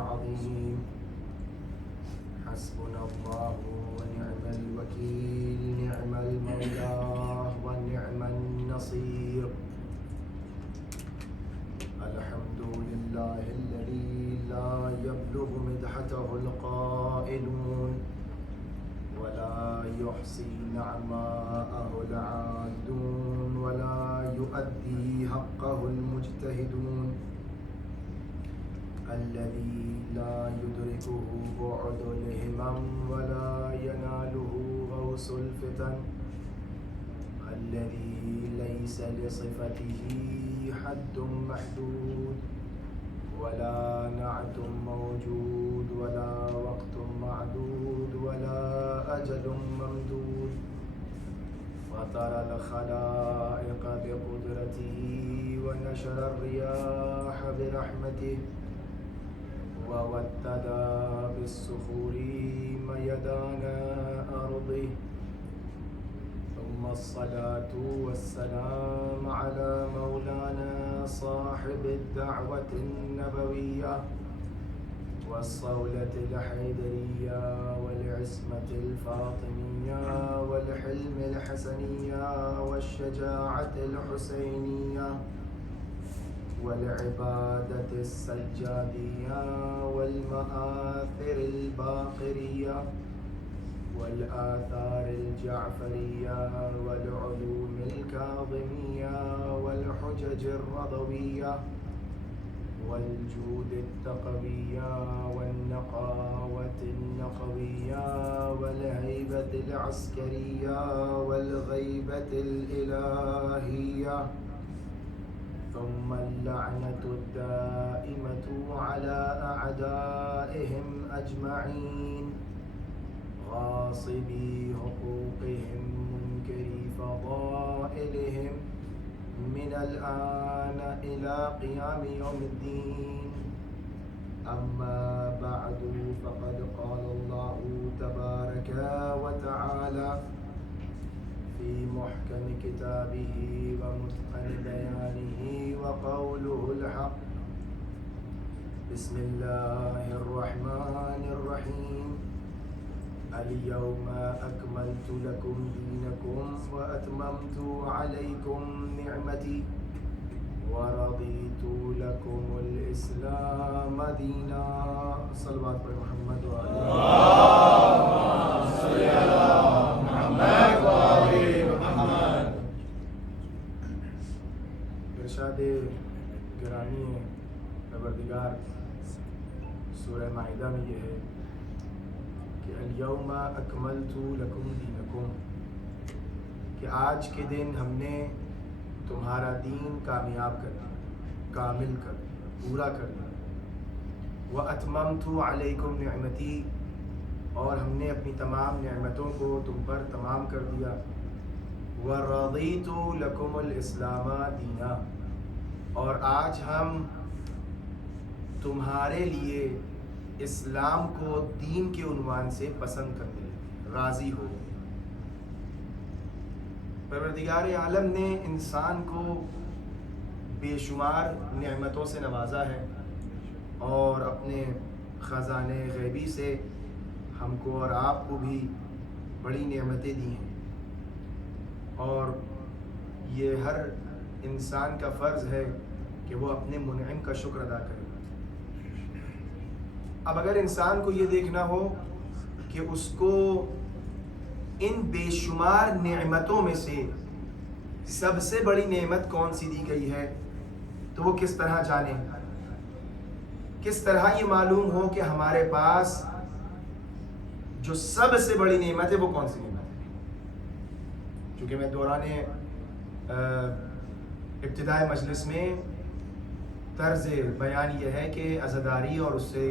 العظيم حسبنا الله ونعم الوكيل نعم المولى ونعم النصير الحمد لله الذي لا يبلغ مدحته القائلون ولا يحصي نعماءه العادون ولا يؤدي حقه المجتهدون الذي لا يدركه بعد الهمم ولا يناله غوص الفتن الذي ليس لصفته حد محدود ولا نعت موجود ولا وقت معدود ولا أجل ممدود فطر الخلائق بقدرته ونشر الرياح برحمته وودد بالصخور ميدان أرضه ثم الصلاة والسلام على مولانا صاحب الدعوة النبوية والصولة الحيدرية والعصمة الفاطمية والحلم الحسنية والشجاعة الحسينية والعبادة السجادية والمآثر الباقرية والآثار الجعفرية والعلوم الكاظمية والحجج الرضوية والجود التقوية والنقاوة النقوية والهيبة العسكرية والغيبة الإلهية ثم اللعنة الدائمة على أعدائهم أجمعين غاصبي حقوقهم منكري فضائلهم من الآن إلى قيام يوم الدين أما بعد فقد قال الله تبارك وتعالى في محكم كتابه ومتقن بيانه وقوله الحق بسم الله الرحمن الرحيم اليوم أكملت لكم دينكم وأتممت عليكم نعمتي ورضيت لكم الإسلام دينا صلوات پر محمد وآل صلی علی محمد وآل محمد. ارشاد گرامی پروردگار سورہ مائدہ میں یہ ہے کہ الیوم اکملت لکم دینکم، کہ آج کے دن ہم نے تمہارا دین کامیاب کر دیا، کامل کر دیا، پورا کر دیا. وَأَتْمَمْتُ عَلَيْكُمْ نِعْمَتِي، اور ہم نے اپنی تمام نعمتوں کو تم پر تمام کر دیا. وَرَضِيتُ لَكُمُ الْإِسْلَامَ دِينًا، اور آج ہم تمہارے لیے اسلام کو دین کے عنوان سے پسند کرتے ہیں، راضی ہو. پروردگار عالم نے انسان کو بے شمار نعمتوں سے نوازا ہے اور اپنے خزانے غیبی سے ہم کو اور آپ کو بھی بڑی نعمتیں دی ہیں، اور یہ ہر انسان کا فرض ہے کہ وہ اپنے منعم کا شکر ادا کرے. اب اگر انسان کو یہ دیکھنا ہو کہ اس کو ان بے شمار نعمتوں میں سے سب سے بڑی نعمت کون سی دی گئی ہے تو وہ کس طرح جانے، کس طرح یہ معلوم ہو کہ ہمارے پاس جو سب سے بڑی نعمت ہے وہ کون سی نعمت ہے. چونکہ میں دوران ابتدائی مجلس میں طرز بیان یہ ہے کہ عزاداری اور اس سے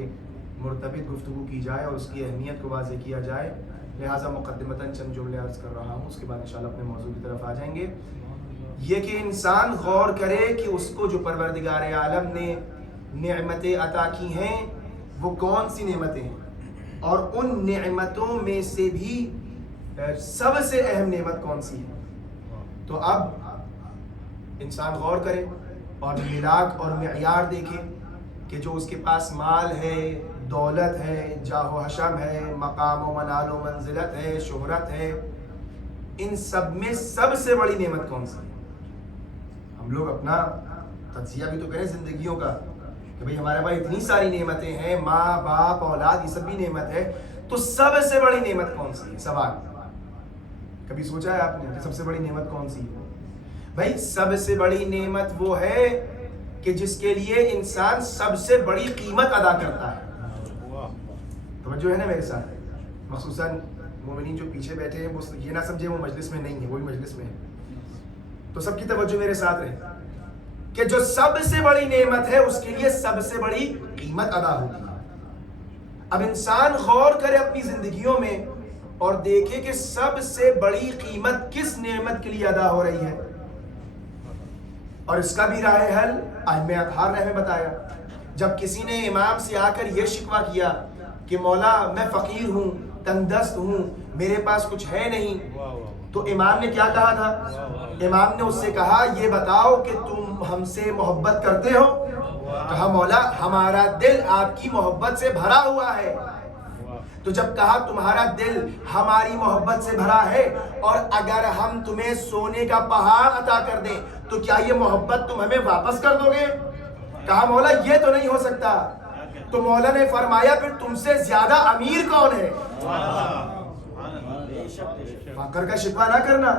مرتبط گفتگو کی جائے اور اس کی اہمیت کو واضح کیا جائے، لہٰذا مقدمتاً چند جملے عرض کر رہا ہوں، اس کے بعد انشاءاللہ اپنے موضوع کی طرف آ جائیں گے. یہ کہ انسان غور کرے کہ اس کو جو پروردگار عالم نے نعمتیں عطا کی ہیں وہ کون سی نعمتیں ہیں، اور ان نعمتوں میں سے بھی سب سے اہم نعمت کون سی ہے. تو اب انسان غور کرے اور ملاک اور معیار دیکھے کہ جو اس کے پاس مال ہے، دولت ہے، جاہ و حشم ہے، مقام و منال و منزلت ہے، شہرت ہے، ان سب میں سب سے بڑی نعمت کون سی ہے؟ ہم لوگ اپنا تجزیہ بھی تو کریں زندگیوں کا کہ بھئی ہمارے پاس اتنی ساری نعمتیں ہیں، ماں باپ اولاد، یہ سب بھی نعمت ہے، تو سب سے بڑی نعمت کون سی ہے؟ سوال کبھی سوچا ہے آپ نے کہ سب سے بڑی نعمت کون سی ہے؟ بھائی سب سے بڑی نعمت وہ ہے کہ جس کے لیے انسان سب سے بڑی قیمت ادا کرتا ہے۔ توجہ ہے نا میرے ساتھ؟ مخصوصاً مومنین جو پیچھے بیٹھے ہیں وہ یہ نہ سمجھے وہ مجلس میں نہیں ہے، وہی مجلس میں ہے، تو سب کی توجہ میرے ساتھ رہے کہ جو سب سے بڑی نعمت ہے اس کے لیے سب سے بڑی قیمت ادا ہوتی ہے۔ اب انسان غور کرے اپنی زندگیوں میں اور دیکھے کہ سب سے بڑی قیمت کس نعمت کے لیے ادا ہو رہی ہے، اور اس کا بھی راہ حل ائمہ اطہار نے ہمیں بتایا۔ جب کسی نے امام سے آ کر یہ شکوہ کیا کہ مولا میں فقیر ہوں، تنگ دست ہوں، میرے پاس کچھ ہے نہیں، تو امام نے کیا کہا تھا؟ امام نے اس سے کہا یہ بتاؤ کہ تم ہم سے محبت کرتے ہو؟ کہا مولا ہمارا دل آپ کی محبت سے بھرا ہوا ہے۔ تو جب کہا تمہارا دل ہماری محبت سے بھرا ہے اور اگر ہم تمہیں سونے کا پہاڑ عطا کر دیں تو کیا یہ محبت تم ہمیں واپس کر دو گے؟ کہا مولا یہ تو نہیں ہو سکتا۔ تو مولا نے فرمایا پھر تم سے زیادہ امیر کون ہے؟ فقر کا شکوہ نہ کرنا،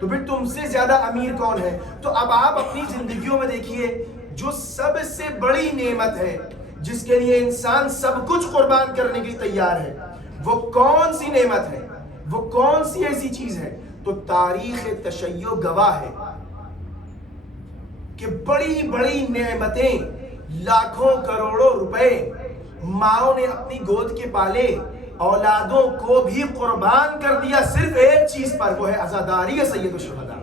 تو پھر تم سے زیادہ امیر کون ہے؟ تو اب آپ اپنی زندگیوں میں دیکھیے جو سب سے بڑی نعمت ہے جس کے لیے انسان سب کچھ قربان کرنے کے لیے تیار ہے، وہ کون سی نعمت ہے، وہ کون سی ایسی چیز ہے؟ تو تاریخ تشیع گواہ ہے کہ بڑی بڑی نعمتیں، لاکھوں کروڑوں روپے ماؤں نے اپنی گود کے پالے، اولادوں کو بھی قربان کر دیا صرف ایک چیز پر، وہ ہے عزاداری سید الشہداء۔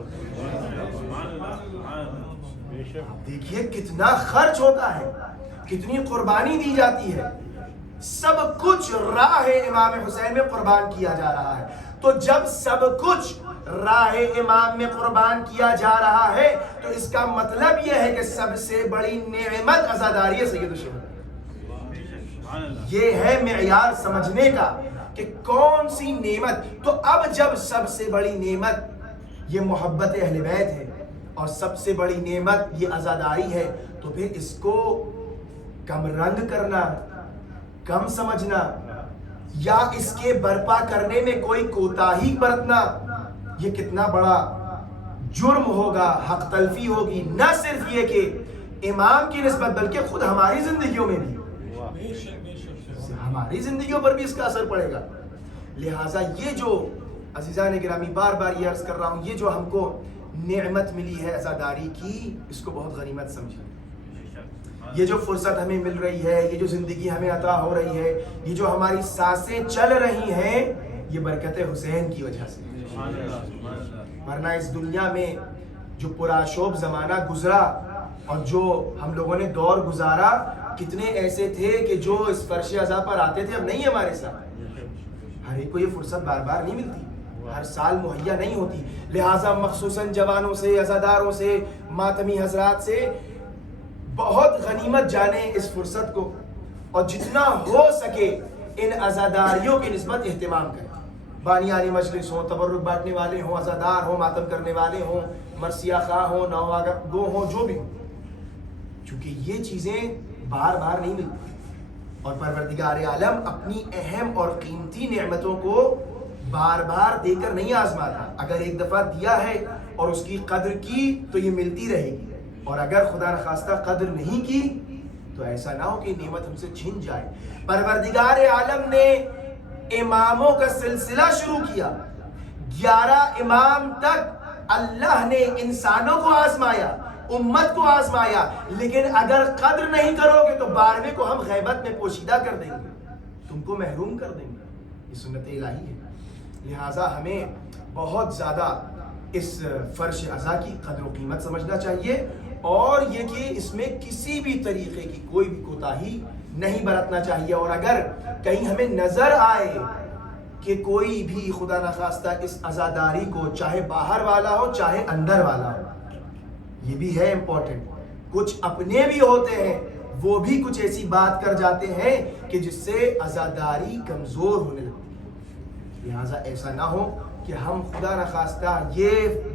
دیکھیے کتنا خرچ ہوتا ہے، کتنی قربانی دی جاتی ہے، سب کچھ راہ امام حسین میں قربان کیا جا رہا ہے۔ تو جب سب کچھ راہ امام میں قربان کیا جا رہا ہے تو اس کا مطلب یہ ہے کہ سب سے بڑی نعمت عزاداری سید الشہداء۔ یہ ہے معیار سمجھنے کا کہ کون سی نعمت۔ تو اب جب سب سے بڑی نعمت یہ محبت اہل بیت ہے اور سب سے بڑی نعمت یہ عزاداری ہے، تو پھر اس کو کم رنگ کرنا، کم سمجھنا یا اس کے برپا کرنے میں کوئی کوتاہی برتنا یہ کتنا بڑا جرم ہوگا، حق تلفی ہوگی، نہ صرف یہ کہ امام کی نسبت بلکہ خود ہماری زندگیوں میں بھی، ہماری زندگیوں پر بھی اس کا اثر پڑے گا۔ لہٰذا یہ جو عزیزان گرامی بار بار یہ عرض کر رہا ہوں، یہ جو ہم کو نعمت ملی ہے عزاداری کی، اس کو بہت غنیمت سمجھیں۔ یہ جو فرصت ہمیں مل رہی ہے، یہ جو زندگی ہمیں عطا ہو رہی ہے، یہ جو ہماری سانسیں چل رہی ہیں، یہ برکت حسین کی وجہ سے۔ ورنہ اس دنیا میں جو پرآشوب زمانہ گزرا اور جو ہم لوگوں نے دور گزارا، کتنے ایسے تھے کہ جو اس فرش عزا پر آتے تھے، اب نہیں ہمارے ساتھ۔ ہر ایک کو یہ فرصت بار بار نہیں ملتی، ہر سال مہیا نہیں ہوتی، لہٰذا مخصوصاً جوانوں سے، عزاداروں سے، ماتمی حضرات سے بہت غنیمت جانیں اس فرصت کو، اور جتنا ہو سکے ان عزاداریوں کی نسبت اہتمام کریں۔ بانیان مجلس ہوں، تبرک بانٹنے والے ہوں، عزادار ہوں، ماتم کرنے والے ہوں، مرثیہ خواہ ہوں، نوآگا گو ہوں، جو بھی ہوں، چونکہ یہ چیزیں بار بار نہیں ملتی، اور پروردگار عالم اپنی اہم اور قیمتی نعمتوں کو بار بار دے کر نہیں آزماتا۔ اگر ایک دفعہ دیا ہے اور اس کی قدر کی تو یہ ملتی رہے گی، اور اگر خدا نخواستہ قدر نہیں کی تو ایسا نہ ہو کہ نعمت ہم سے چھن جائے۔ پروردگار عالم نے اماموں کا سلسلہ شروع کیا، 11 امام تک اللہ نے انسانوں کو آزمایا، امت کو آزمایا، لیکن اگر قدر نہیں کرو گے تو 12ویں کو ہم غیبت میں پوشیدہ کر دیں گے، تم کو محروم کر دیں گے۔ یہ سنت الہی ہے۔ لہٰذا ہمیں بہت زیادہ اس فرش عزا کی قدر و قیمت سمجھنا چاہیے، اور یہ کہ اس میں کسی بھی طریقے کی کوئی بھی کوتاہی نہیں برتنا چاہیے۔ اور اگر کہیں ہمیں نظر آئے کہ کوئی بھی خدا نخواستہ اس عزاداری کو، چاہے باہر والا ہو چاہے اندر والا ہو، یہ بھی ہے امپورٹنٹ، کچھ اپنے بھی ہوتے ہیں وہ بھی کچھ ایسی بات کر جاتے ہیں کہ جس سے عزاداری کمزور ہونے لگتی ہے۔ لہٰذا ایسا نہ ہو کہ ہم خدا نخواستہ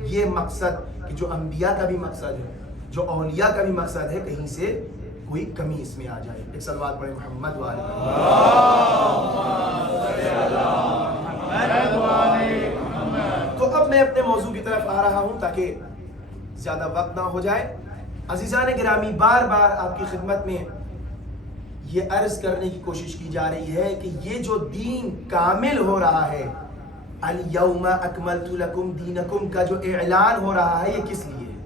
یہ مقصد کہ جو انبیاء کا بھی مقصد ہے، جو اولیاء کا بھی مقصد ہے، کہیں سے کوئی کمی اس میں آ جائے۔ ایک صلوات پڑھیں محمد والے۔ تو اب میں اپنے موضوع کی طرف آ رہا ہوں تاکہ زیادہ وقت نہ ہو جائے۔ عزیزان گرامی، بار بار آپ کی خدمت میں یہ عرض کرنے کی کوشش کی جا رہی ہے کہ یہ جو دین کامل ہو رہا ہے، الیوم اکملت لکم دینکم کا جو اعلان ہو رہا ہے، یہ کس لیے ہے؟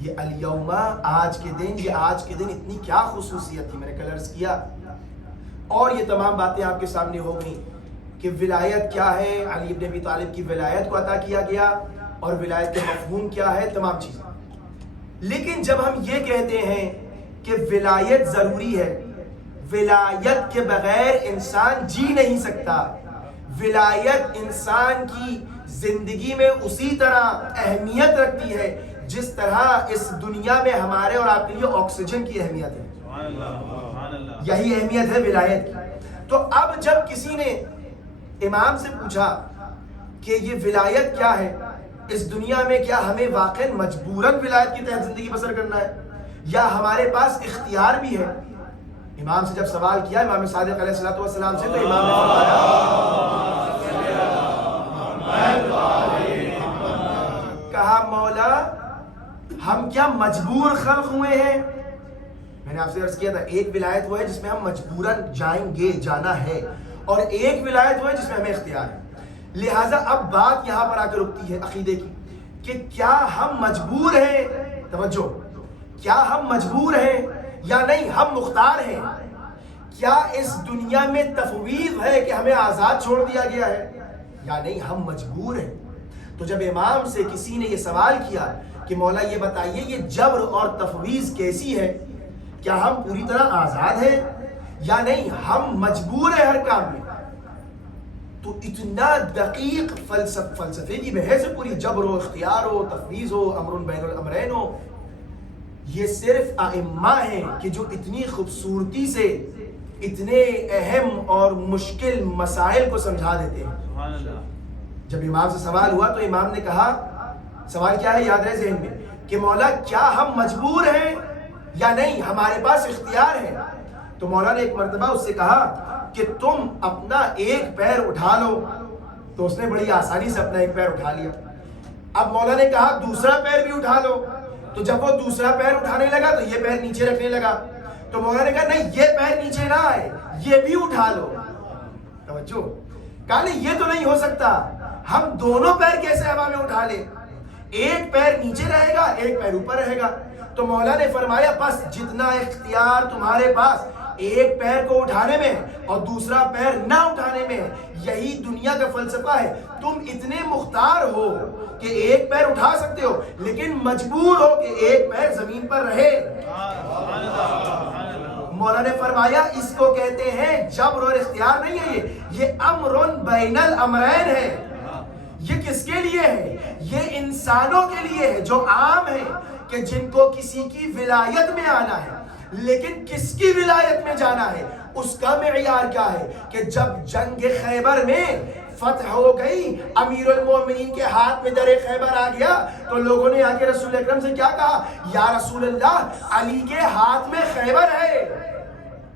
یہ الیوم، آج کے دن، یہ آج کے دن اتنی کیا خصوصیت تھی، میں نے کل عرض کیا، اور یہ تمام باتیں آپ کے سامنے ہو گئیں کہ ولایت کیا ہے، علی ابن ابی طالب کی ولایت کو عطا کیا گیا، اور ولایت کے مفہوم کیا ہے، تمام چیزیں۔ لیکن جب ہم یہ کہتے ہیں کہ ولایت ضروری ہے، ولایت کے بغیر انسان جی نہیں سکتا، ولایت انسان کی زندگی میں اسی طرح اہمیت رکھتی ہے جس طرح اس دنیا میں ہمارے اور آپ کے لیے آکسیجن کی اہمیت ہے، یہی اہمیت ہے ولایت کی۔ تو اب جب کسی نے امام سے پوچھا کہ یہ ولایت کیا ہے اس دنیا میں، کیا ہمیں واقعاً مجبوراً ولایت کی تحت زندگی بسر کرنا ہے یا ہمارے پاس اختیار بھی ہے؟ امام سے جب سوال کیا امام صادق علیہ السلام سے، تو امام نے کہا مولا ہم کیا مجبور خلق ہوئے ہیں؟ میں نے آپ سے عرض کیا تھا ایک ولایت وہ ہے جس میں ہم مجبوراً جائیں گے، جانا ہے، اور ایک ولایت وہ ہے جس میں ہمیں اختیار ہے۔ لہٰذا اب بات یہاں پر آ کے رکتی ہے عقیدے کی کہ کیا ہم مجبور ہیں، توجہ، کیا ہم مجبور ہیں یا نہیں، ہم مختار ہیں؟ کیا اس دنیا میں تفویض ہے کہ ہمیں آزاد چھوڑ دیا گیا ہے یا نہیں، ہم مجبور ہیں؟ تو جب امام سے کسی نے یہ سوال کیا کہ مولا یہ بتائیے یہ جبر اور تفویض کیسی ہے، کیا ہم پوری طرح آزاد ہیں یا نہیں، ہم مجبور ہیں ہر کام میں، تو اتنا دقیق فلسفے کی بحث ہے پوری، جبر ہو، اختیار ہو، تفویض ہو، امر بین الامرین ہو۔ یہ صرف ائمہ ہیں کہ جو اتنی خوبصورتی سے اتنے اہم اور مشکل مسائل کو سمجھا دیتے ہیں۔ جب امام سے سوال ہوا تو امام نے کہا، سوال کیا ہے یاد رہے ذہن میں، کہ مولا کیا ہم مجبور ہیں یا نہیں، ہمارے پاس اختیار ہے؟ تو مولا نے ایک مرتبہ اس سے کہا کہ تم اپنا ایک پیر اٹھا لو، تو اس نے بڑی آسانی سے اپنا ایک پیر اٹھا لیا۔ اب مولا نے کہا دوسرا پیر بھی اٹھا لو، تو جب وہ دوسرا پیر اٹھانے لگا تو یہ پیر نیچے رکھنے لگا، تو مولا نے کہا نہیں یہ پیر نیچے نہ آئے، یہ بھی اٹھا لو۔ توجہ، کہا نہیں یہ تو نہیں ہو سکتا، ہم دونوں پیر کیسے ہوا میں اٹھا لیں، ایک پیر نیچے رہے گا ایک پیر اوپر رہے گا۔ تو مولا نے فرمایا بس جتنا اختیار تمہارے پاس ایک پیر کو اٹھانے میں اور دوسرا پیر نہ اٹھانے میں، یہی دنیا کا فلسفہ ہے۔ تم اتنے مختار ہو کہ ایک پیر اٹھا سکتے ہو لیکن مجبور ہو کہ ایک پیر زمین پر رہے۔ مولا نے فرمایا اس کو کہتے ہیں جبر اور اختیار نہیں ہے، یہ امر بین الامرین ہے۔ یہ کس کے لیے ہے؟ یہ انسانوں کے لیے ہے جو عام ہیں، کہ جن کو کسی کی ولایت میں آنا ہے، لیکن کس کی ولایت میں جانا ہے اس کا معیار کیا ہے؟ کہ جب جنگ خیبر میں فتح ہو گئی، امیر المومنین کے ہاتھ میں در خیبر آ گیا، تو لوگوں نے آ کے رسول اکرم سے کیا کہا؟ یا رسول اللہ علی کے ہاتھ میں خیبر ہے۔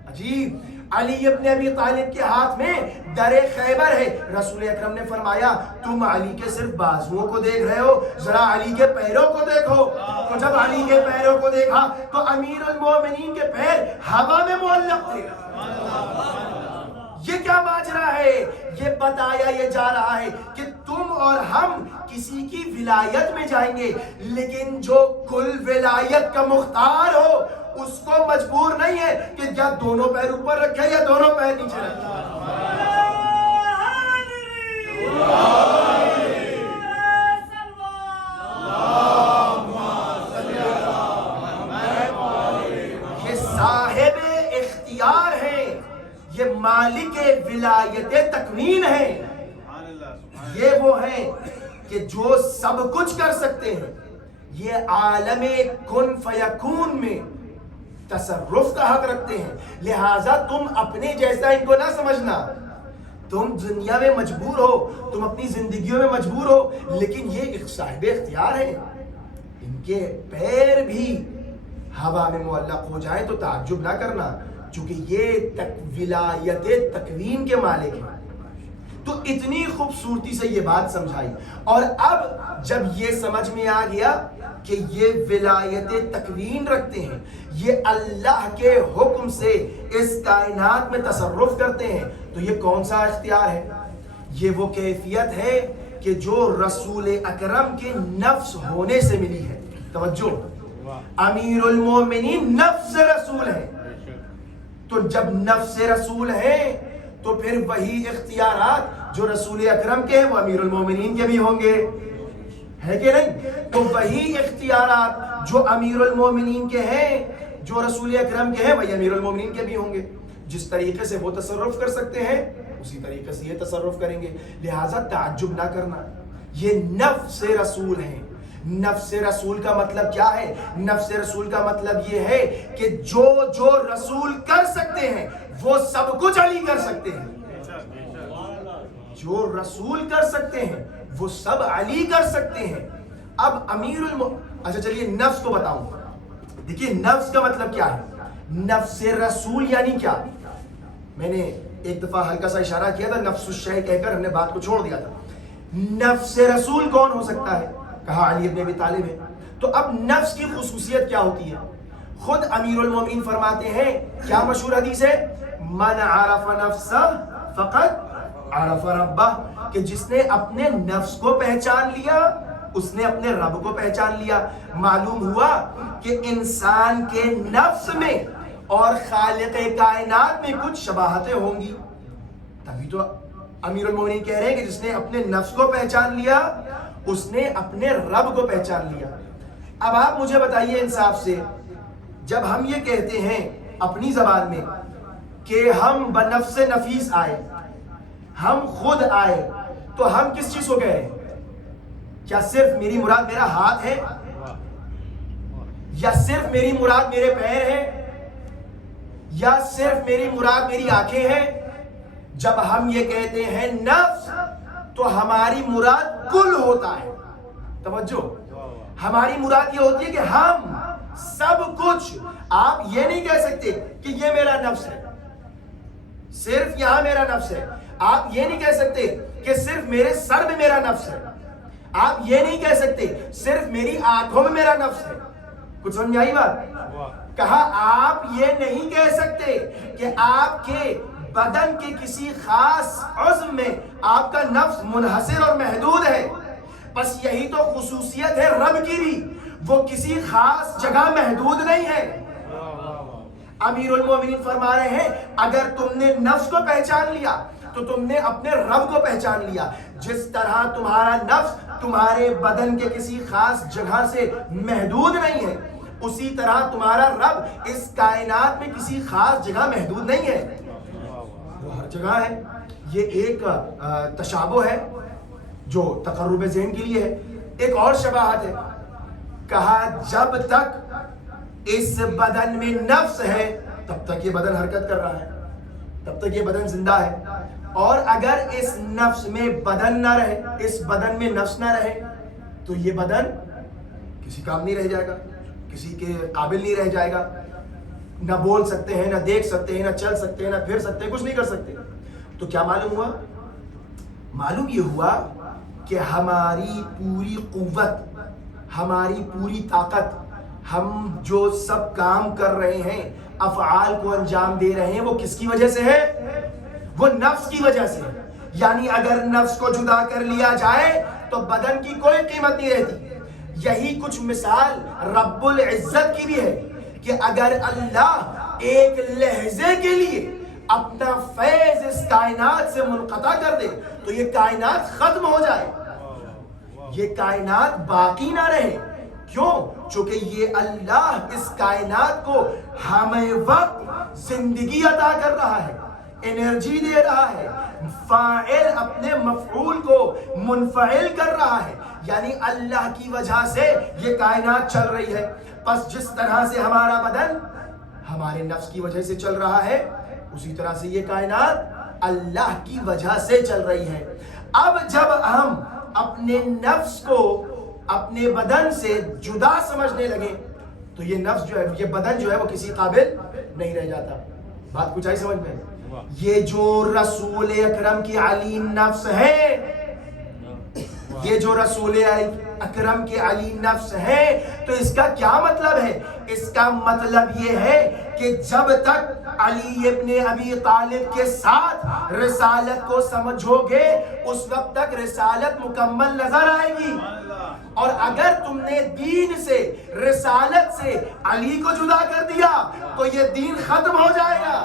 عجیب، علی ابن ابی طالب کے ہاتھ میں در خیبر ہے۔ رسول اکرم نے فرمایا تم علی کے صرف بازوؤں کو دیکھ رہے ہو، ذرا علی کے پیروں کو دیکھو۔ تو جب علی کے پیروں کو دیکھا تو امیر المومنین کے پیر ہوا میں معلق تھے۔ یہ کیا ماجرا ہے؟ یہ بتایا یہ جا رہا ہے کہ تم اور ہم کسی کی ولایت میں جائیں گے، لیکن جو کل ولایت کا مختار ہو اس کو مجبور نہیں ہے کہ یا دونوں پیر اوپر رکھے یا دونوں پیر نیچے رکھے۔ یہ صاحب اختیار ہیں، یہ مالک ولایت تکوین ہیں، یہ وہ ہیں کہ جو سب کچھ کر سکتے ہیں۔ یہ عالم کن فیکون میں تصرف کا حق رکھتے ہیں. لہٰذا تم اپنے جیسا ان کو نہ سمجھنا. تم دنیا میں مجبور ہو, تم اپنی زندگیوں میں مجبور ہو, لیکن یہ صاحب اختیار ہیں. ان کے پیر بھی ہوا میں معلق ہو جائیں تو تعجب نہ کرنا, چونکہ یہ ولایت تکوین کے مالک ہیں. تو اتنی خوبصورتی سے یہ بات سمجھائی. اور اب جب یہ سمجھ میں آ گیا کہ یہ ولایت تکوین رکھتے ہیں, یہ اللہ کے حکم سے اس کائنات میں تصرف کرتے ہیں, تو یہ کون سا اختیار ہے؟ یہ وہ کیفیت ہے کہ جو رسول اکرم کے نفس ہونے سے ملی ہے. توجہ, امیر المومنین نفس رسول ہے. تو جب نفس رسول ہیں تو پھر وہی اختیارات جو رسول اکرم کے ہیں وہ امیر المومنین کے بھی ہوں گے, ہے کہ نہیں؟ تو وہی اختیارات جو امیر المومنین کے ہیں, جو رسول اکرم کے ہیں, وہی امیر المومنین کے بھی ہوں گے. جس طریقے سے وہ تصرف کر سکتے ہیں اسی طریقے سے یہ تصرف کریں گے. لہٰذا تعجب نہ کرنا, یہ نفس رسول ہیں. نفس رسول کا مطلب کیا ہے؟ نفس رسول کا مطلب یہ ہے کہ جو رسول کر سکتے ہیں وہ سب کچھ علی کر سکتے ہیں. جو رسول کر سکتے ہیں وہ سب علی کر سکتے ہیں. اب اچھا چلیے نفس کو بتاؤں. دیکھیے نفس کا مطلب کیا ہے. نفس رسول یعنی کیا؟ میں نے ایک دفعہ ہلکا سا اشارہ کیا تھا, نفس الشیء کہہ کر ہم نے بات کو چھوڑ دیا تھا. نفس رسول کون ہو سکتا ہے؟ کہا علی ابن ابی طالب ہے. تو اب نفس کی خصوصیت کیا ہوتی ہے؟ خود امیر المومنین فرماتے ہیں, کیا مشہور حدیث ہے, من عرف نفسہ فقط عرف ربہ, کہ جس نے اپنے نفس کو پہچان لیا اس نے اپنے رب کو پہچان لیا. معلوم ہوا کہ انسان کے نفس میں اور خالق کائنات میں کچھ شباہتیں ہوں گی. تبھی تو امیر المومنین کہہ رہے ہیں کہ جس نے اپنے نفس کو پہچان لیا اس نے اپنے رب کو پہچان لیا. اب آپ مجھے بتائیے انصاف سے, جب ہم یہ کہتے ہیں اپنی زبان میں کہ ہم بنفس نفیس آئے, ہم خود آئے, تو ہم کس چیز کو کہہ رہے ہیں؟ کیا صرف میری مراد میرا ہاتھ ہے, یا صرف میری مراد میرے پیر ہیں, یا صرف میری مراد میری آنکھیں ہیں؟ جب ہم یہ کہتے ہیں نفس تو ہماری مراد کل ہوتا ہے. توجہ, ہماری مراد یہ ہوتی ہے کہ ہم سب کچھ. آپ یہ نہیں کہہ سکتے کہ یہ میرا نفس ہے, صرف یہاں میرا نفس ہے. آپ یہ نہیں کہہ سکتے کہ صرف میرے سر میں میرا نفس ہے. آپ یہ نہیں کہہ سکتے صرف میری آنکھوں میں میرا نفس ہے. کچھ سمجھ آئی بات؟ کہا آپ یہ نہیں کہہ سکتے کہ آپ کے بدن کے کسی خاص عضو میں آپ کا نفس منحصر اور محدود ہے. بس یہی تو خصوصیت ہے رب کی بھی, وہ کسی خاص جگہ محدود نہیں ہے. امیر المومنین فرما رہے ہیں اگر تم نے نفس کو پہچان لیا تو تم نے اپنے رب کو پہچان لیا. جس طرح تمہارا نفس تمہارے بدن کے کسی خاص جگہ سے محدود نہیں ہے, اسی طرح تمہارا رب اس کائنات میں کسی خاص جگہ محدود نہیں ہے, وہ ہر جگہ ہے. یہ ایک تشابہ ہے جو تقرب ذہن کے لیے ہے. ایک اور شباہت ہے, کہا جب تک اس بدن میں نفس ہے تب تک یہ بدن حرکت کر رہا ہے, تب تک یہ بدن زندہ ہے. اور اگر اس نفس میں بدن نہ رہے, اس بدن میں نفس نہ رہے, تو یہ بدن کسی کام نہیں رہ جائے گا, کسی کے قابل نہیں رہ جائے گا. نہ بول سکتے ہیں, نہ دیکھ سکتے ہیں, نہ چل سکتے ہیں, نہ پھر سکتے ہیں, کچھ نہیں کر سکتے. تو کیا معلوم ہوا؟ معلوم یہ ہوا کہ ہماری پوری قوت, ہماری پوری طاقت, ہم جو سب کام کر رہے ہیں, افعال کو انجام دے رہے ہیں, وہ کس کی وجہ سے ہے؟ وہ نفس کی وجہ سے. یعنی اگر نفس کو جدا کر لیا جائے تو بدن کی کوئی قیمت نہیں رہتی. یہی کچھ مثال رب العزت کی بھی ہے کہ اگر اللہ ایک لحظے کے لیے اپنا فیض اس کائنات سے منقطع کر دے تو یہ کائنات ختم ہو جائے, یہ کائنات باقی نہ رہے. کیوں؟ چونکہ یہ اللہ اس کائنات کو ہمیں وقت زندگی عطا کر رہا ہے, انرجی دے رہا ہے, فاعل اپنے مفعول کو منفعل کر رہا ہے. یعنی اللہ کی وجہ سے یہ کائنات چل رہی ہے. بس جس طرح سے ہمارا بدن ہمارے نفس کی وجہ سے چل رہا ہے، اسی طرح سے یہ کائنات اللہ کی وجہ سے چل رہی ہے۔ اب جب ہم اپنے نفس کو اپنے بدن سے جدا سمجھنے لگے تو یہ نفس جو ہے، یہ بدن جو ہے وہ کسی قابل نہیں رہ جاتا۔ بات کچھ آئی سمجھ میں؟ یہ جو رسول اکرم کی علیم نفس ہے، یہ جو رسول اکرم کے علی نفس ہے، تو اس کا کیا مطلب ہے؟ اس کا مطلب یہ ہے کہ جب تک علی ابن ابی طالب کے ساتھ رسالت کو سمجھو گے اس وقت تک رسالت مکمل نظر آئے گی، اور اگر تم نے دین سے، رسالت سے علی کو جدا کر دیا تو یہ دین ختم ہو جائے گا،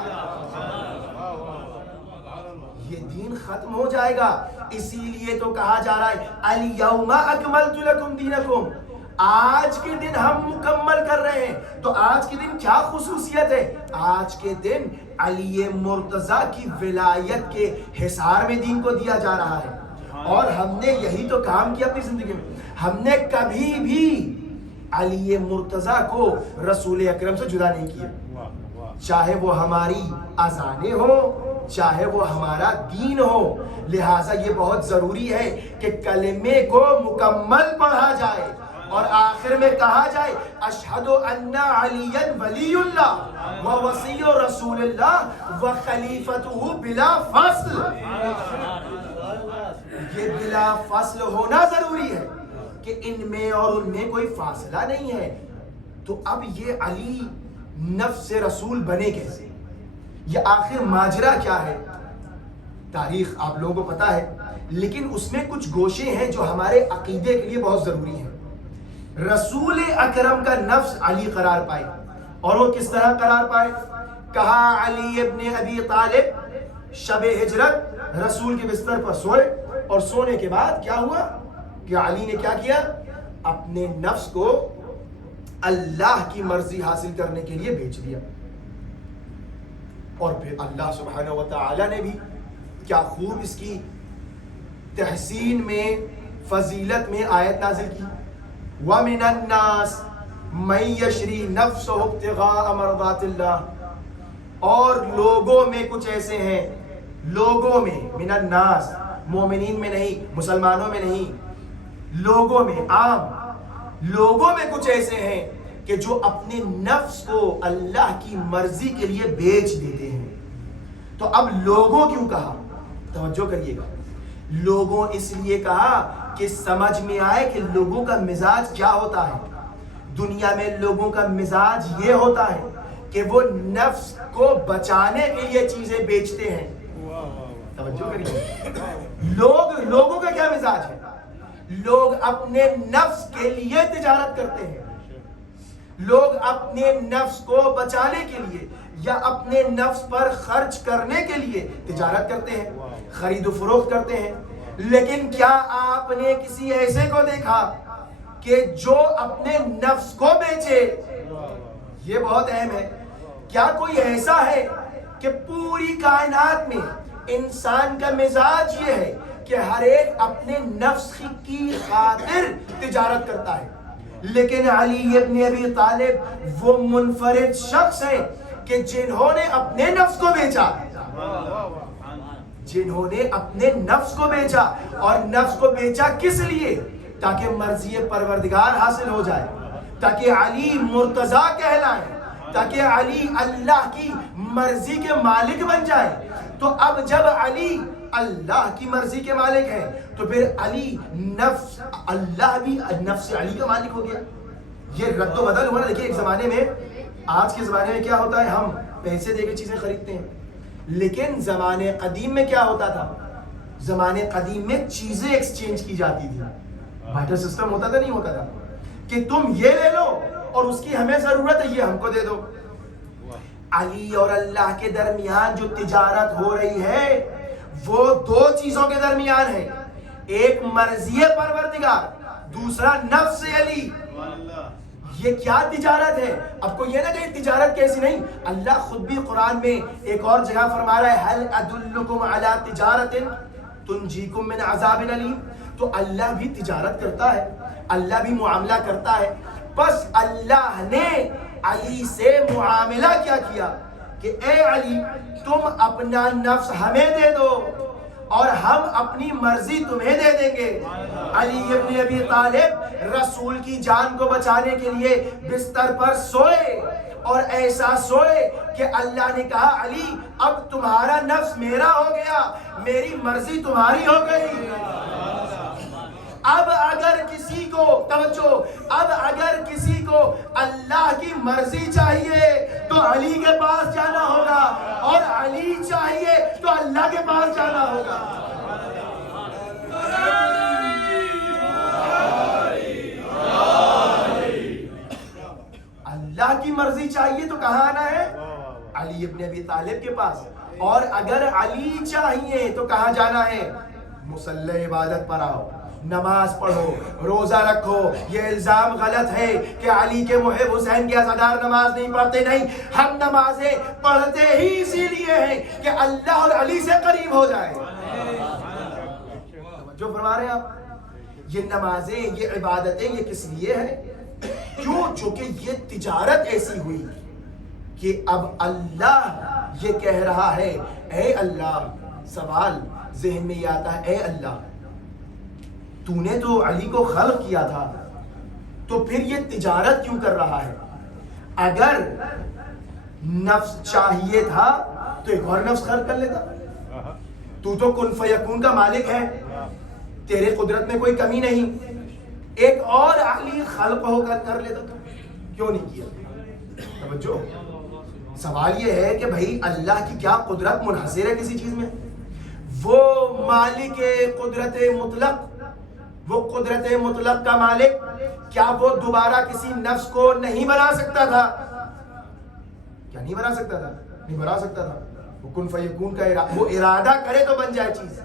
یہ دین ختم ہو جائے گا۔ اسی لیے تو کہا جا رہا ہے الیوم اکملت لکم دینکم، آج کے دن ہم مکمل کر رہے ہیں۔ تو آج کے دن کیا خصوصیت ہے؟ آج کے دن علی مرتضیٰ کی ولایت کے حصار میں دین کو دیا جا رہا ہے، اور ہم نے یہی تو کام کیا اپنی زندگی میں۔ ہم نے کبھی بھی علی مرتضیٰ کو رسول اکرم سے جدا نہیں کیا، چاہے وہ ہماری اذانیں ہوں، چاہے وہ ہمارا دین ہو۔ لہٰذا یہ بہت ضروری ہے کہ کلمے کو مکمل پڑھا جائے اور آخر میں کہا جائے اشہد ان علی ولی اللہ و وصی رسول اللہ و خلیفتہ بلا فصل۔ یہ بلا فصل ہونا ضروری ہے کہ ان میں اور ان میں کوئی فاصلہ نہیں ہے۔ تو اب یہ علی نفس رسول بنے کیسے؟ یہ آخر ماجرا کیا ہے؟ تاریخ آپ لوگوں کو پتا ہے، لیکن اس میں کچھ گوشے ہیں جو ہمارے عقیدے کے لیے بہت ضروری ہیں۔ رسول اکرم کا نفس علی قرار پائے، اور وہ کس طرح قرار پائے؟ کہا علی ابن ابی طالب شب ہجرت رسول کے بستر پر سوئے، اور سونے کے بعد کیا ہوا کہ علی نے کیا کیا؟ اپنے نفس کو اللہ کی مرضی حاصل کرنے کے لیے بیچ دیا۔ اور پھر اللہ سبحانہ و تعالی نے بھی کیا خوب اس کی تحسین میں، فضیلت میں آیت نازل کی، وَمِنَ النَّاسِ مَن يَشْرِي نَفْسَهُ ابْتِغَاءَ مَرْضَاتِ اللَّهِ، اور لوگوں میں کچھ ایسے ہیں، لوگوں میں، من الناس، مومنین میں نہیں، مسلمانوں میں نہیں، لوگوں میں، عام لوگوں میں کچھ ایسے ہیں کہ جو اپنے نفس کو اللہ کی مرضی کے لیے بیچ دیتے ہیں۔ تو اب لوگوں کیوں کہا؟ توجہ کریے گا، لوگوں اس لیے کہا کہ سمجھ میں آئے کہ لوگوں کا مزاج کیا ہوتا ہے۔ دنیا میں لوگوں کا مزاج یہ ہوتا ہے کہ وہ نفس کو بچانے کے لیے چیزیں بیچتے ہیں۔ توجہ کریے، لوگوں کا کیا مزاج ہے؟ لوگ اپنے نفس کے لیے تجارت کرتے ہیں، لوگ اپنے نفس کو بچانے کے لیے یا اپنے نفس پر خرچ کرنے کے لیے تجارت کرتے ہیں، خرید و فروخت کرتے ہیں۔ لیکن کیا آپ نے کسی ایسے کو دیکھا کہ جو اپنے نفس کو بیچے؟ یہ بہت اہم ہے۔ کیا کوئی ایسا ہے کہ پوری کائنات میں انسان کا مزاج یہ ہے کہ ہر ایک اپنے نفس کی خاطر تجارت کرتا ہے؟ لیکن علی ابن ابی طالب وہ منفرد شخص ہیں کہ جنہوں نے اپنے نفس کو بیچا، جنہوں نے اپنے نفس کو بیچا، اور نفس کو بیچا کس لیے؟ تاکہ مرضی پروردگار حاصل ہو جائے، تاکہ علی مرتضیٰ کہلائیں، تاکہ علی اللہ کی مرضی کے مالک بن جائے۔ تو اب جب علی اللہ کی مرضی کے مالک ہے تو پھر علی نفس، اللہ بھی نفس علی کا مالک ہو گیا۔ یہ رد و بدل ہوا نا۔ دیکھیے ایک زمانے میں، آج کے زمانے میں کیا ہوتا ہے، ہم پیسے دے کے چیزیں خریدتے ہیں، لیکن زمانے قدیم میں کیا ہوتا تھا؟ زمانے قدیم میں چیزیں ایکسچینج کی جاتی تھی، بارٹر سسٹم ہوتا تھا، نہیں ہوتا تھا کہ تم یہ لے لو اور اس کی ہمیں ضرورت ہے، یہ ہم کو دے دو۔ علی اور اللہ کے درمیان جو تجارت ہو رہی ہے وہ دو چیزوں کے درمیان ہے، ایک مرضی پروردگار، دوسرا نفس علی۔ یہ کیا تجارت ہے؟ اب کو یہ نہ کہ تجارت کیسی نہیں، اللہ خود بھی قرآن میں ایک اور جگہ فرما رہا ہے هل ادلکم علی تجارت تنجیکم من عذاب علیم۔ تو اللہ بھی تجارت کرتا ہے، اللہ بھی معاملہ کرتا ہے۔ بس اللہ نے علی سے معاملہ کیا کیا کہ اے علی تم اپنا نفس ہمیں دے دو اور ہم اپنی مرضی تمہیں دے دیں گے. علی ابن ابی طالب رسول کی جان کو بچانے کے لیے بستر پر سوئے اور ایسا سوئے کہ اللہ نے کہا علی اب تمہارا نفس میرا ہو گیا, میری مرضی تمہاری ہو گئی. اب اگر کسی کو توجہ, اب اگر کسی کو اللہ کی مرضی چاہیے تو علی کے پاس جانا ہوگا, اور علی چاہیے تو اللہ کے پاس جانا ہوگا. اللہ کی مرضی چاہیے تو کہاں آنا ہے؟ علی ابن ابی طالب کے پاس. اور اگر علی چاہیے تو کہاں جانا ہے؟ مصلی عبادت پر آؤ, نماز پڑھو, روزہ رکھو. یہ الزام غلط ہے کہ علی کے محب حسین کے عزادار نماز نہیں پڑھتے. نہیں, ہم نمازیں پڑھتے ہی اسی لیے ہیں کہ اللہ اور علی سے قریب ہو جائے. جو فرما رہے ہیں آپ, یہ نمازیں, یہ عبادتیں, یہ کس لیے ہیں؟ کیوں؟ چونکہ یہ تجارت ایسی ہوئی کہ اب اللہ یہ کہہ رہا ہے اے اللہ, سوال ذہن میں یہ آتا ہے, اے اللہ تو نے تو علی کو خلق کیا تھا, تو پھر یہ تجارت کیوں کر رہا ہے؟ اگر نفس چاہیے تھا تو ایک اور نفس خلق کر لیتا. تو کن فیکون کا مالک ہے, تیرے قدرت میں کوئی کمی نہیں, ایک اور علی خلق ہو کر لیتا. کیوں نہیں کیا؟ توجہ, سوال یہ ہے کہ بھائی اللہ کی کیا قدرت منحصر ہے کسی چیز میں؟ وہ مالک قدرت مطلق, وہ قدرت مطلق کا مالک, کیا وہ دوبارہ کسی نفس کو نہیں بنا سکتا تھا؟ کیا نہیں بنا سکتا تھا؟ نہیں بنا سکتا تھا. وہ کن فیکون کا وہ ارادہ کرے تو بن جائے چیز.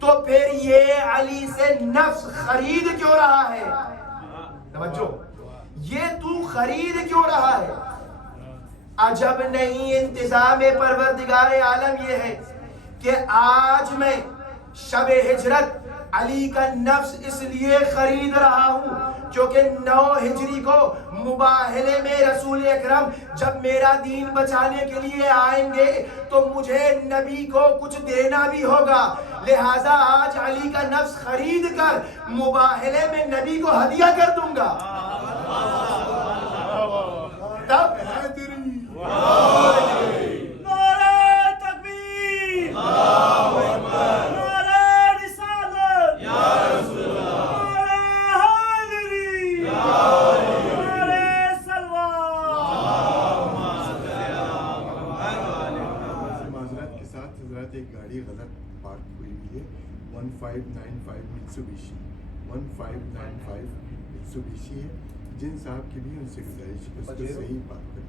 تو پھر یہ علی سے نفس خرید کیوں رہا ہے؟ توجہ, یہ تو خرید کیوں رہا ہے؟ عجب نہیں, انتظام پروردگار عالم یہ ہے کہ آج میں شب ہجرت علی کا نفس اس لیے خرید رہا ہوں کیونکہ 9 ہجری کو مباہلے میں رسول اکرم جب میرا دین بچانے کے لیے آئیں گے تو مجھے نبی کو کچھ دینا بھی ہوگا. لہٰذا آج علی کا نفس خرید کر مباہلے میں نبی کو ہدیہ کر دوں گا. تب ایک گاڑی غلط پارک ہوئی ہوئی ہے 1595 میٹسوبیشی 1595 میٹسوبیشی ہے. جن صاحب کی بھی ان سے گزارش ہے اس کو صحیح پارک کریں.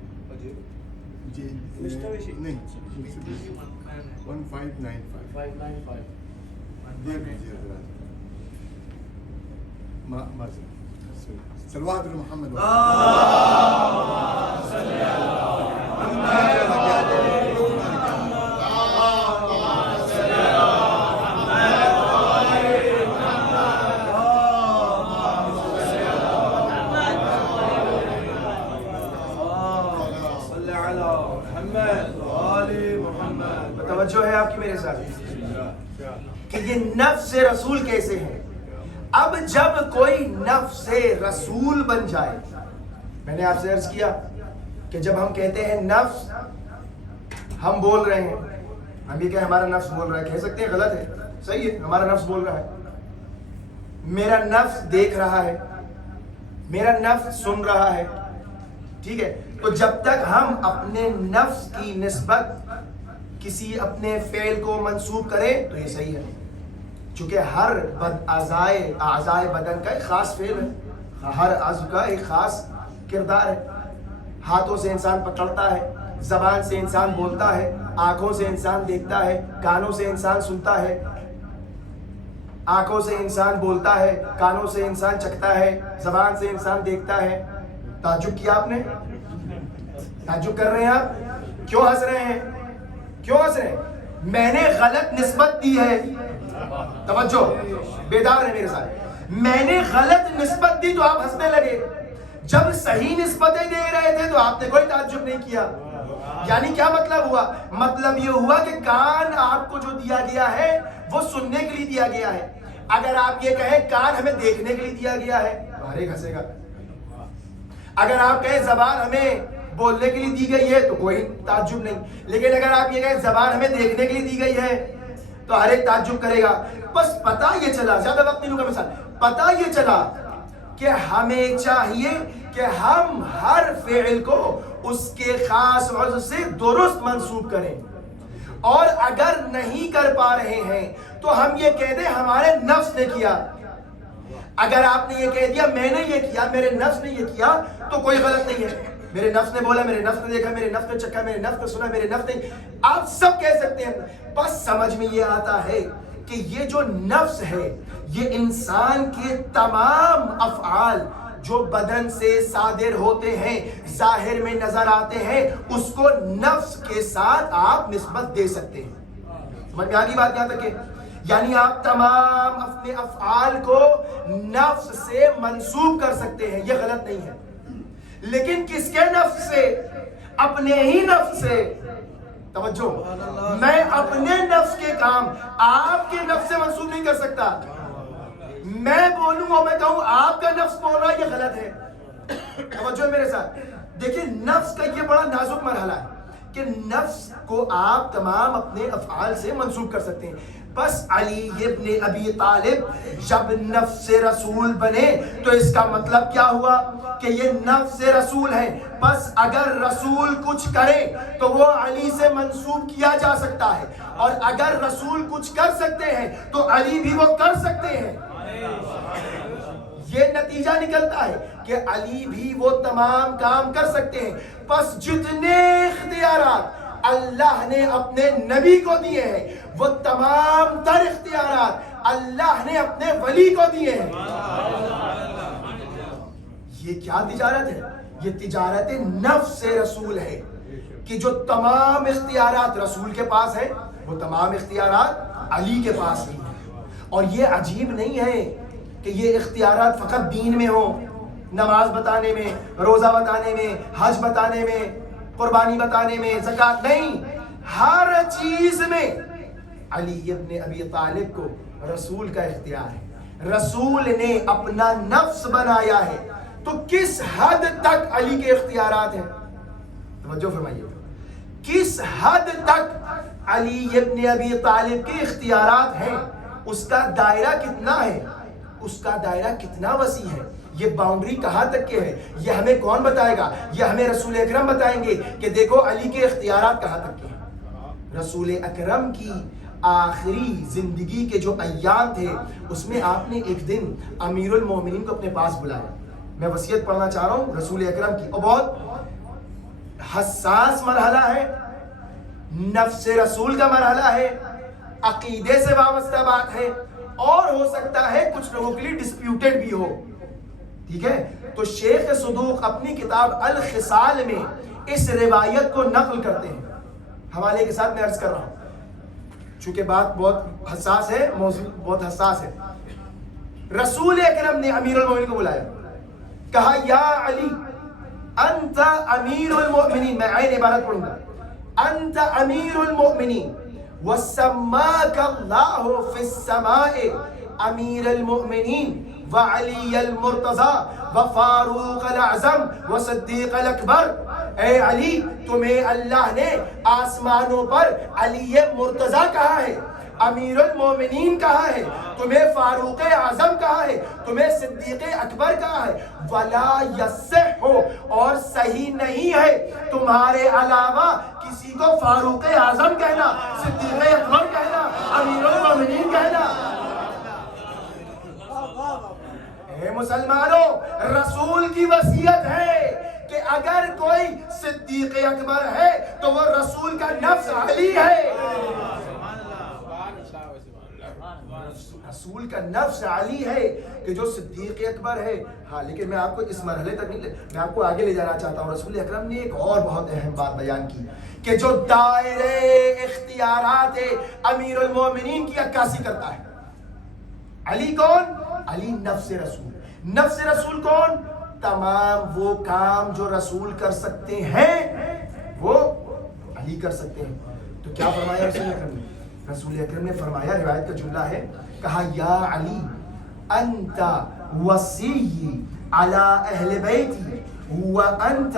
جی نہیں, 1595 دیکھ لیجیے ذرا. صلوات محمد توجہ ہے آپ کی میرے ساتھ کہ یہ نفس رسول کیسے ہے. اب جب کوئی نفس رسول بن جائے, میں نے آپ سے عرض کیا کہ جب ہم کہتے ہیں نفس, ہم بول رہے ہیں, ہم یہ کہ ہمارا نفس بول رہا ہے, کہہ سکتے ہیں غلط ہے, صحیح ہے, ہمارا نفس بول رہا ہے, میرا نفس دیکھ رہا ہے, میرا نفس سن رہا ہے, ٹھیک ہے. تو جب تک ہم اپنے نفس کی نسبت کسی اپنے فعل کو منسوب کریں تو یہ صحیح ہے, چونکہ ہر اعضائے بدن کا ایک خاص فعل ہے, ہر عضو کا ایک خاص کردار ہے. ہاتھوں سے انسان پکڑتا ہے, زبان سے انسان بولتا ہے, آنکھوں سے انسان دیکھتا ہے, کانوں سے انسان سنتا ہے, آنکھوں سے انسان بولتا ہے, کانوں سے انسان چکھتا ہے, زبان سے انسان دیکھتا ہے. تعجب کیا آپ نے؟ تعجب کر رہے ہیں آپ؟ کیوں ہنس رہے ہیں؟ کیوں ہنس رہے ہیں؟ میں نے غلط نسبت دی ہے. توجہ, بیدار ہے میرے ساتھ. میں نے غلط نسبت دی تو آپ ہنسنے لگے. جب صحیح نسبتیں دے رہے تھے تو آپ نے کوئی تعجب نہیں کیا. یعنی کیا مطلب ہوا؟ مطلب یہ ہوا کہ کان آپ کو جو دیا گیا ہے وہ سننے کے لیے دیا گیا ہے. اگر آپ یہ کہیں کان ہمیں دیکھنے کے لیے دیا گیا ہے باہر گھسے گا. اگر آپ کہیں زبان ہمیں بولنے کے لیے دی گئی ہے تو کوئی تعجب نہیں. لیکن اگر آپ یہ کہیں زبان ہمیں دیکھنے کے لیے دی گئی ہے تو ہر ایک تعجب کرے گا. بس پتہ یہ چلا, زیادہ وقت نہیں لوں گا مثال, پتہ یہ چلا کہ ہمیں چاہیے کہ ہم ہر فعل کو اس کے خاص عضو سے درست منسوب کریں, اور اگر نہیں کر پا رہے ہیں تو ہم یہ کہہ دیں ہمارے نفس نے کیا. اگر آپ نے یہ کہہ دیا میں نے یہ کیا, میرے نفس نے یہ کیا, تو کوئی غلط نہیں ہے. میرے نفس نے بولا, میرے نفس نے دیکھا, میرے نفس نے چکھا, میرے نفس نے سنا, میرے نفس نے, آپ سب کہہ سکتے ہیں. بس سمجھ میں یہ آتا ہے کہ یہ جو نفس ہے یہ انسان کے تمام افعال جو بدن سے صادر ہوتے ہیں, ظاہر میں نظر آتے ہیں, اس کو نفس کے ساتھ آپ نسبت دے سکتے ہیں. سمجھ میں آگی بات یہاں تک ہے؟ یعنی آپ تمام اپنے افعال کو نفس سے منسوب کر سکتے ہیں, یہ غلط نہیں ہے. لیکن کس کے نفس سے؟ اپنے ہی نفس سے. توجہ, میں اپنے نفس کے کام آپ کے نفس سے منسوب نہیں کر سکتا. میں بولوں اور میں کہوں آپ کا نفس بول رہا ہے, یہ غلط ہے. توجہ میرے ساتھ دیکھیں, نفس کا یہ بڑا نازک مرحلہ ہے کہ نفس کو آپ تمام اپنے افعال سے منسوب کر سکتے ہیں. بس علی ابن ابی طالب جب نفس رسول بنے تو اس کا مطلب کیا ہوا کہ یہ نفس رسول ہے. بس اگر رسول کچھ کرے تو وہ علی سے منسوب کیا جا سکتا ہے, اور اگر رسول کچھ کر سکتے ہیں تو علی بھی وہ کر سکتے ہیں. یہ نتیجہ نکلتا ہے کہ علی بھی وہ تمام کام کر سکتے ہیں. بس جتنے اختیارات اللہ نے اپنے نبی کو دیے ہیں وہ تمام تر اختیارات اللہ نے اپنے ولی کو دیے ہیں. یہ کیا تجارت ہے؟ یہ تجارت نفس رسول ہے کہ جو تمام اختیارات رسول کے پاس ہے وہ تمام اختیارات علی کے پاس ہی ہیں. اور یہ عجیب نہیں ہے کہ یہ اختیارات فقط دین میں ہوں, نماز بتانے میں, روزہ بتانے میں, حج بتانے میں, قربانی بتانے میں, زکات نہیں, ہر چیز میں علی ابن ابی طالب کو رسول کا اختیار ہے. رسول نے اپنا نفس بنایا ہے تو کس حد تک علی کے اختیارات ہیں؟ توجہ فرمائیے, کس حد تک علی ابن ابی طالب کے اختیارات ہیں, اس کا دائرہ کتنا ہے, اس کا دائرہ کتنا وسیع ہے, یہ باؤنڈری کہاں تک کے ہے, یہ ہمیں کون بتائے گا؟ یہ ہمیں رسول اکرم بتائیں گے کہ دیکھو علی کے اختیارات کہاں تک کے ہیں. رسول اکرم کی آخری زندگی کے جو ایام تھے اس میں آپ نے ایک دن امیر المومنین کو اپنے پاس بلایا. میں وصیت پڑھنا چاہ رہا ہوں رسول اکرم کی, اور بہت حساس مرحلہ ہے, نفس رسول کا مرحلہ ہے, عقیدے سے وابستہ بات ہے, اور ہو سکتا ہے کچھ لوگوں کے لیے ڈسپیوٹڈ بھی ہو. ٹھیک ہے, تو شیخ صدوق اپنی کتاب الخصال میں اس روایت کو نقل کرتے ہیں. حوالے کے ساتھ میں عرض کر رہا ہوں چونکہ بات بہت حساس ہے, موضوع بہت حساس ہے. رسول اکرم نے امیر المومنین کو بلایا, کہا یا علی انت امیر المؤمنین, میں عین عبارت پڑھوں گا, انت امیر المؤمنین وسماک اللہ فی السماء امیر المؤمنین وعلی المرتضی وفاروق الاعظم وصدیق الاکبر. اے علی, تمہیں اللہ نے آسمانوں پر علی مرتضی کہا ہے, امیر المومنین کہا ہے, تمہیں فاروق اعظم کہا ہے, تمہیں صدیق اکبر کہا ہے. ولا یصح, اور صحیح نہیں ہے تمہارے علاوہ کسی کو فاروق اعظم کہنا, صدیق اکبر کہنا, امیر المومنین کہنا. اے مسلمانوں, رسول کی وصیت ہے کہ اگر کوئی صدیق اکبر ہے تو وہ رسول کا نفس علی ہے. رسول کا نفس علی ہے کہ جو صدیق اکبر ہے. ہاں, لیکن میں آپ کو اس مرحلے تک نہیں, میں آپ کو آگے لے جانا چاہتا ہوں. رسول اکرم نے ایک اور بہت اہم بات بیان کی کہ جو دائرے اختیارات امیر المومنین کی عکاسی کرتا ہے. علی کون؟ علی نفس رسول. نفس رسول کون؟ تمام وہ کام جو رسول کر سکتے ہیں وہ علی کر سکتے ہیں. تو کیا فرمایا رسول اکرم نے؟ رسول اکرم نے فرمایا، روایت کا جملہ ہے، کہا یا علی انت وصی علی اہل بیتی وانت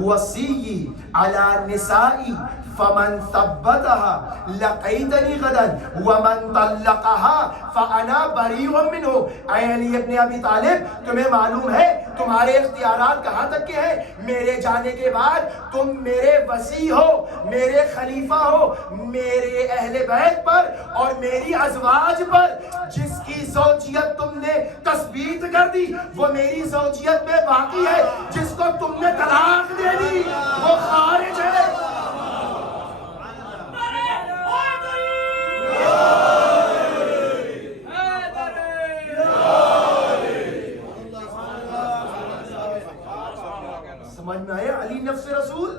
وصی علی نسائی فمن ثبتها لقیتنی غدا ومن طلقها فانا بریء منہ. اے علی ابن ابی طالب، تمہیں معلوم ہے تمہارے اختیارات کہاں تک کے ہیں؟ میرے جانے کے بعد تم میرے وصی ہو، میرے خلیفہ ہو، میرے اہل بیت پر اور میری ازواج پر جس کی زوجیت تم نے تثبیت کر دی وہ میری زوجیت میں باقی ہے. جس کو تم نے طلاق دے دی وہ خارج ہے. سمجھ میں آئے علی نفس رسول؟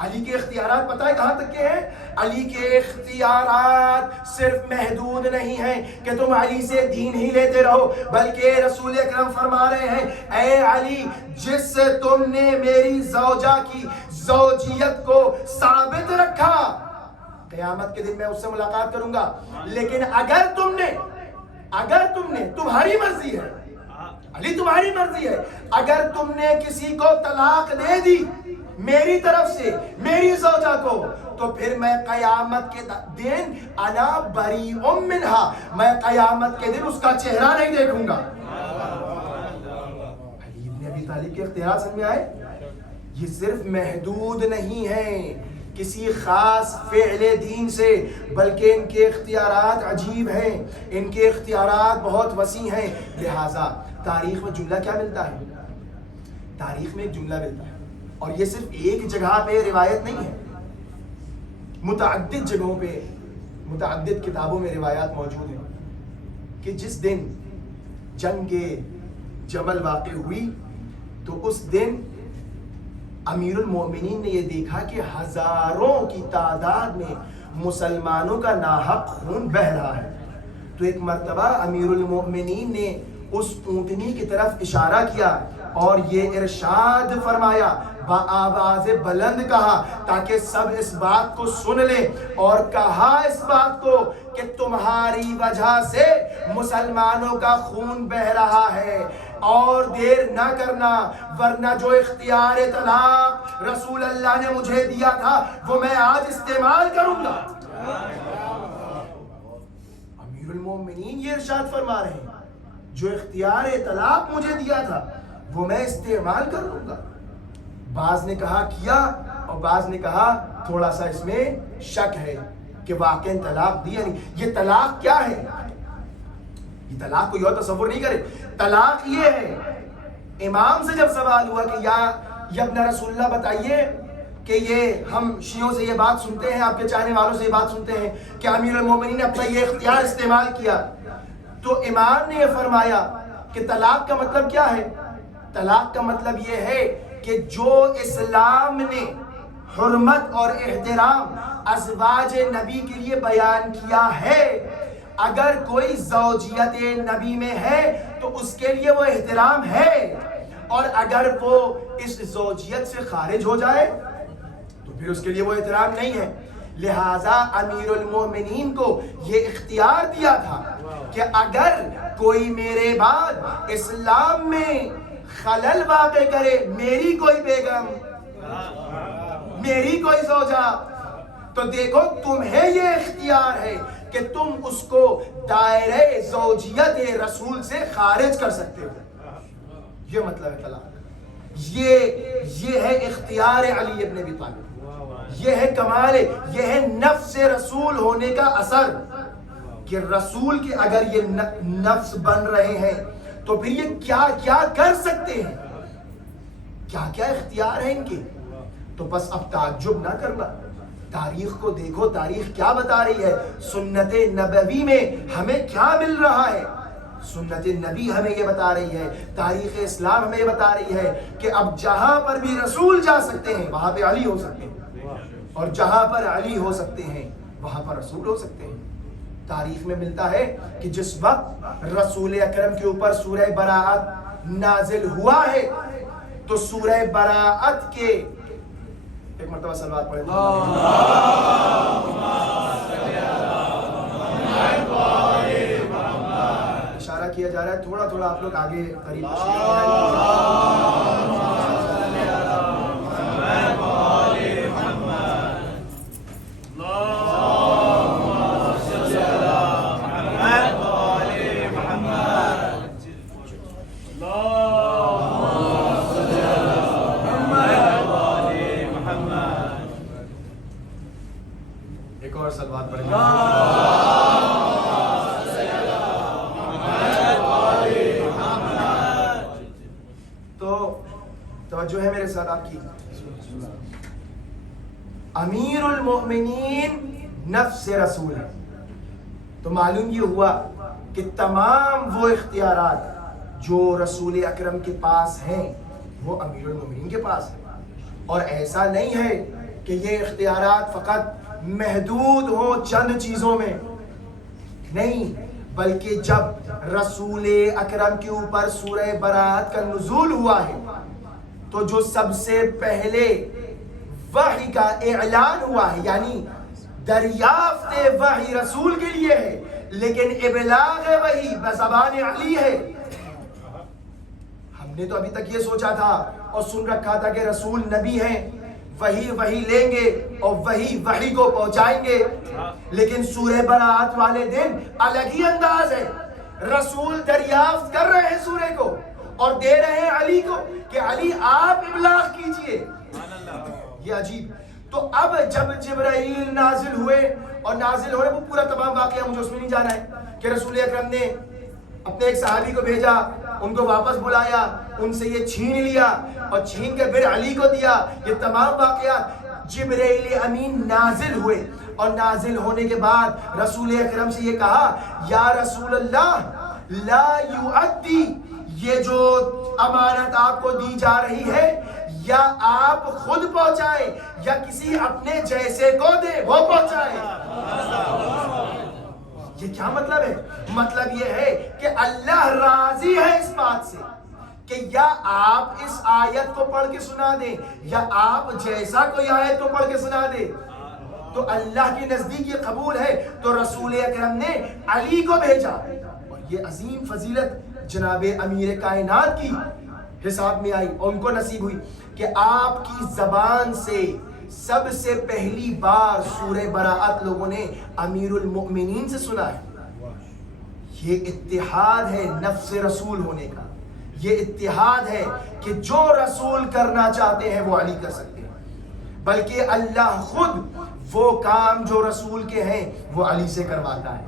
علی کے اختیارات پتہ ہے کہاں تک کے ہیں؟ علی کے اختیارات صرف محدود نہیں ہیں کہ تم علی سے دین ہی لیتے رہو، بلکہ رسول اکرم فرما رہے ہیں اے علی جس سے تم نے میری زوجہ کی زوجیت کو ثابت رکھا، قیامت کے دن میں اس سے ملاقات کروں گا. لیکن اگر تم نے تمہاری مرضی ہے علی، تمہاری مرضی ہے، اگر تم نے کسی کو طلاق دے دی میری طرف سے میری زوجہ کو، تو پھر میں قیامت کے دن انا بریء منہا، میں قیامت کے دن اس کا چہرہ نہیں دیکھوں گا. علی ابن ابی طالب کے اختیارات سمجھ میں آئے؟ یہ صرف محدود نہیں ہیں کسی خاص فعل دین سے، بلکہ ان کے اختیارات عجیب ہیں، ان کے اختیارات بہت وسیع ہیں. لہٰذا تاریخ میں جملہ کیا ملتا ہے؟ تاریخ میں ایک جملہ ملتا ہے، اور یہ صرف ایک جگہ پہ روایت نہیں ہے، متعدد جگہوں پہ متعدد کتابوں میں روایات موجود ہیں کہ جس دن جنگ جمل واقع ہوئی تو اس دن امیر المومنین نے یہ دیکھا کہ ہزاروں کی تعداد میں مسلمانوں کا ناحق خون بہہ رہا ہے. تو ایک مرتبہ امیر المومنین نے اس اونٹنی کی طرف اشارہ کیا اور یہ ارشاد فرمایا، بآواز بلند کہا تاکہ سب اس بات کو سن لیں، اور کہا اس بات کو کہ تمہاری وجہ سے مسلمانوں کا خون بہہ رہا ہے اور دیر نہ کرنا، ورنہ جو اختیار طلاق رسول اللہ نے مجھے دیا تھا وہ میں آج استعمال کروں گا. امیر المومنین یہ ارشاد فرما رہے ہیں جو اختیار طلاق مجھے دیا تھا وہ میں استعمال کر لوں گا. بعض نے کہا کیا اور بعض نے کہا تھوڑا سا اس میں شک ہے کہ واقعی طلاق دی. یعنی یہ طلاق کیا ہے؟ یہ طلاق کوئی اور تصور نہیں کرے. طلاق یہ ہے، امام سے جب سوال ہوا کہ یا ابن رسول اللہ بتائیے کہ یہ ہم شیعوں سے یہ بات سنتے ہیں، آپ کے چاہنے والوں سے یہ بات سنتے ہیں کہ امیر المومنین نے اپنا یہ اختیار استعمال کیا، تو امام نے یہ فرمایا کہ طلاق کا مطلب کیا ہے؟ طلاق کا مطلب یہ ہے کہ جو اسلام نے حرمت اور احترام ازواج نبی کے لیے بیان کیا ہے، اگر کوئی زوجیت نبی میں ہے تو اس کے لیے وہ احترام ہے، اور اگر وہ اس زوجیت سے خارج ہو جائے تو پھر اس کے لیے وہ احترام نہیں ہے. لہٰذا امیر المومنین کو یہ اختیار دیا تھا کہ اگر کوئی میرے بعد اسلام میں خلل واقع کرے، میری کوئی بیگم، میری کوئی زوجہ، تو دیکھو تمہیں یہ اختیار ہے کہ تم اس کو دائرہ زوجیت رسول سے خارج کر سکتے ہو. یہ مطلب ہے طلاق. یہ ہے اختیار علی ابن ابی طالب، یہ ہے کمال، یہ ہے نفس رسول ہونے کا اثر کہ رسول کے اگر یہ نفس بن رہے ہیں تو پھر یہ کیا کیا کر سکتے ہیں، کیا کیا اختیار ہیں ان کے. تو بس اب تعجب نہ کرنا، تاریخ کو دیکھو، تاریخ کیا بتا رہی ہے، سنت نبوی میں ہمیں کیا مل رہا ہے. سنت نبی ہمیں یہ بتا رہی ہے، تاریخ اسلام ہمیں یہ بتا رہی ہے کہ اب جہاں پر بھی رسول جا سکتے ہیں وہاں پہ علی ہو سکتے ہیں، اور جہاں پر علی ہو سکتے ہیں وہاں پر رسول ہو سکتے ہیں. تاریخ میں ملتا ہے کہ جس وقت رسول اکرم کے اوپر سورہ براءت نازل ہوا ہے تو سورہ براءت کے ایک مرتبہ صلوات پڑھیں. اشارہ کیا جا رہا ہے تھوڑا تھوڑا آپ لوگ آگے قریب ایک اور صلوات پڑھیں. تو توجہ ہے میرے ساتھ آپ کی. امیر المؤمنین نفس رسول ہے. تو معلوم یہ ہوا کہ تمام وہ اختیارات جو رسول اکرم کے پاس ہیں وہ امیر المؤمنین کے پاس ہیں. اور ایسا نہیں ہے کہ یہ اختیارات فقط محدود ہوں چند چیزوں میں، نہیں، بلکہ جب رسول اکرم کے اوپر سورہ براءت کا نزول ہوا ہے تو جو سب سے پہلے وحی کا اعلان ہوا ہے، یعنی دریافت وحی رسول کے لیے ہے لیکن ابلاغ وحی بزبان علی ہے. ہم نے تو ابھی تک یہ سوچا تھا اور سن رکھا تھا کہ رسول نبی ہیں، وحی لیں گے اور وحی کو پہنچائیں گے، لیکن سورہ براءت والے دن الگ ہی انداز ہے. رسول دریافت کر رہے ہیں سورہ کو اور دے رہے ہیں علی کو کہ علی آپ ابلاغ کیجئے. یہ عجیب. تو اب جب جبرائیل نازل ہوئے اور نازل ہوئے وہ پورا تمام واقعہ مجھے اس میں نہیں جانا ہے کہ رسول اکرم نے اپنے ایک صحابی کو بھیجا، ان کو واپس بلایا، ان سے یہ چھین لیا اور چھین کے پھر علی کو دیا. یہ تمام واقعات جبرائیل امین نازل ہوئے اور نازل ہونے کے بعد رسول اکرم سے یہ کہا یا رسول اللہ لا یؤدی، یہ جو امانت آپ کو دی جا رہی ہے یا آپ خود پہنچائیں یا کسی اپنے جیسے کو دے وہ پہنچائے. یہ کیا مطلب ہے؟ مطلب یہ ہے کہ اللہ راضی ہے اس بات سے کہ یا آپ اس آیت کو پڑھ کے سنا دیں یا آپ جیسا کوئی آیت کو پڑھ کے سنا دیں. تو اللہ کے نزدیک یہ قبول ہے. تو رسول اکرم نے علی کو بھیجا اور یہ عظیم فضیلت جناب امیر کائنات کی حساب میں آئی اور ان کو نصیب ہوئی کہ آپ کی زبان سے سب سے پہلی بار سورہ براءت لوگوں نے امیر المؤمنین سے سنا ہے. یہ اتحاد ہے نفس رسول ہونے کا. یہ اتحاد ہے کہ جو رسول کرنا چاہتے ہیں وہ علی کر سکتے ہیں، بلکہ اللہ خود وہ کام جو رسول کے ہیں وہ علی سے کرواتا ہے.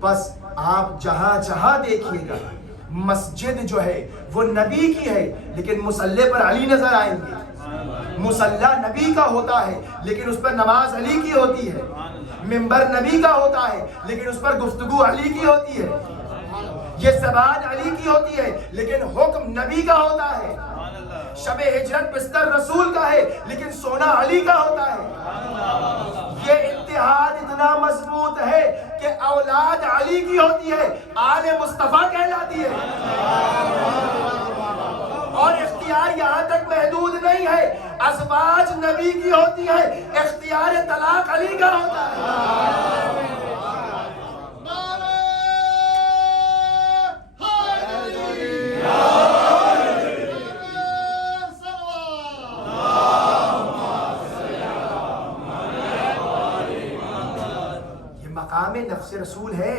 بس آپ جہاں جہاں دیکھیے گا مسجد جو ہے وہ نبی کی ہے لیکن مصلی پر علی نظر آئیں گے. مصلی نبی کا ہوتا ہے لیکن اس پر نماز علی کی ہوتی ہے. منبر نبی کا ہوتا ہے لیکن اس پر گفتگو علی کی ہوتی ہے. یہ زبان علی کی ہوتی ہے لیکن حکم نبی کا ہوتا ہے. شب ہجرت بستر رسول کا ہے لیکن سونا علی کا ہوتا ہے. یہ اتحاد اتنا مضبوط ہے کہ اولاد علی کی ہوتی ہے، آل مصطفیٰ کہلاتی ہے. اور اختیار یہاں تک محدود نہیں ہے، ازواج نبی کی ہوتی ہے، اختیار طلاق علی کا ہوتا ہے. مقام نفس رسول ہے،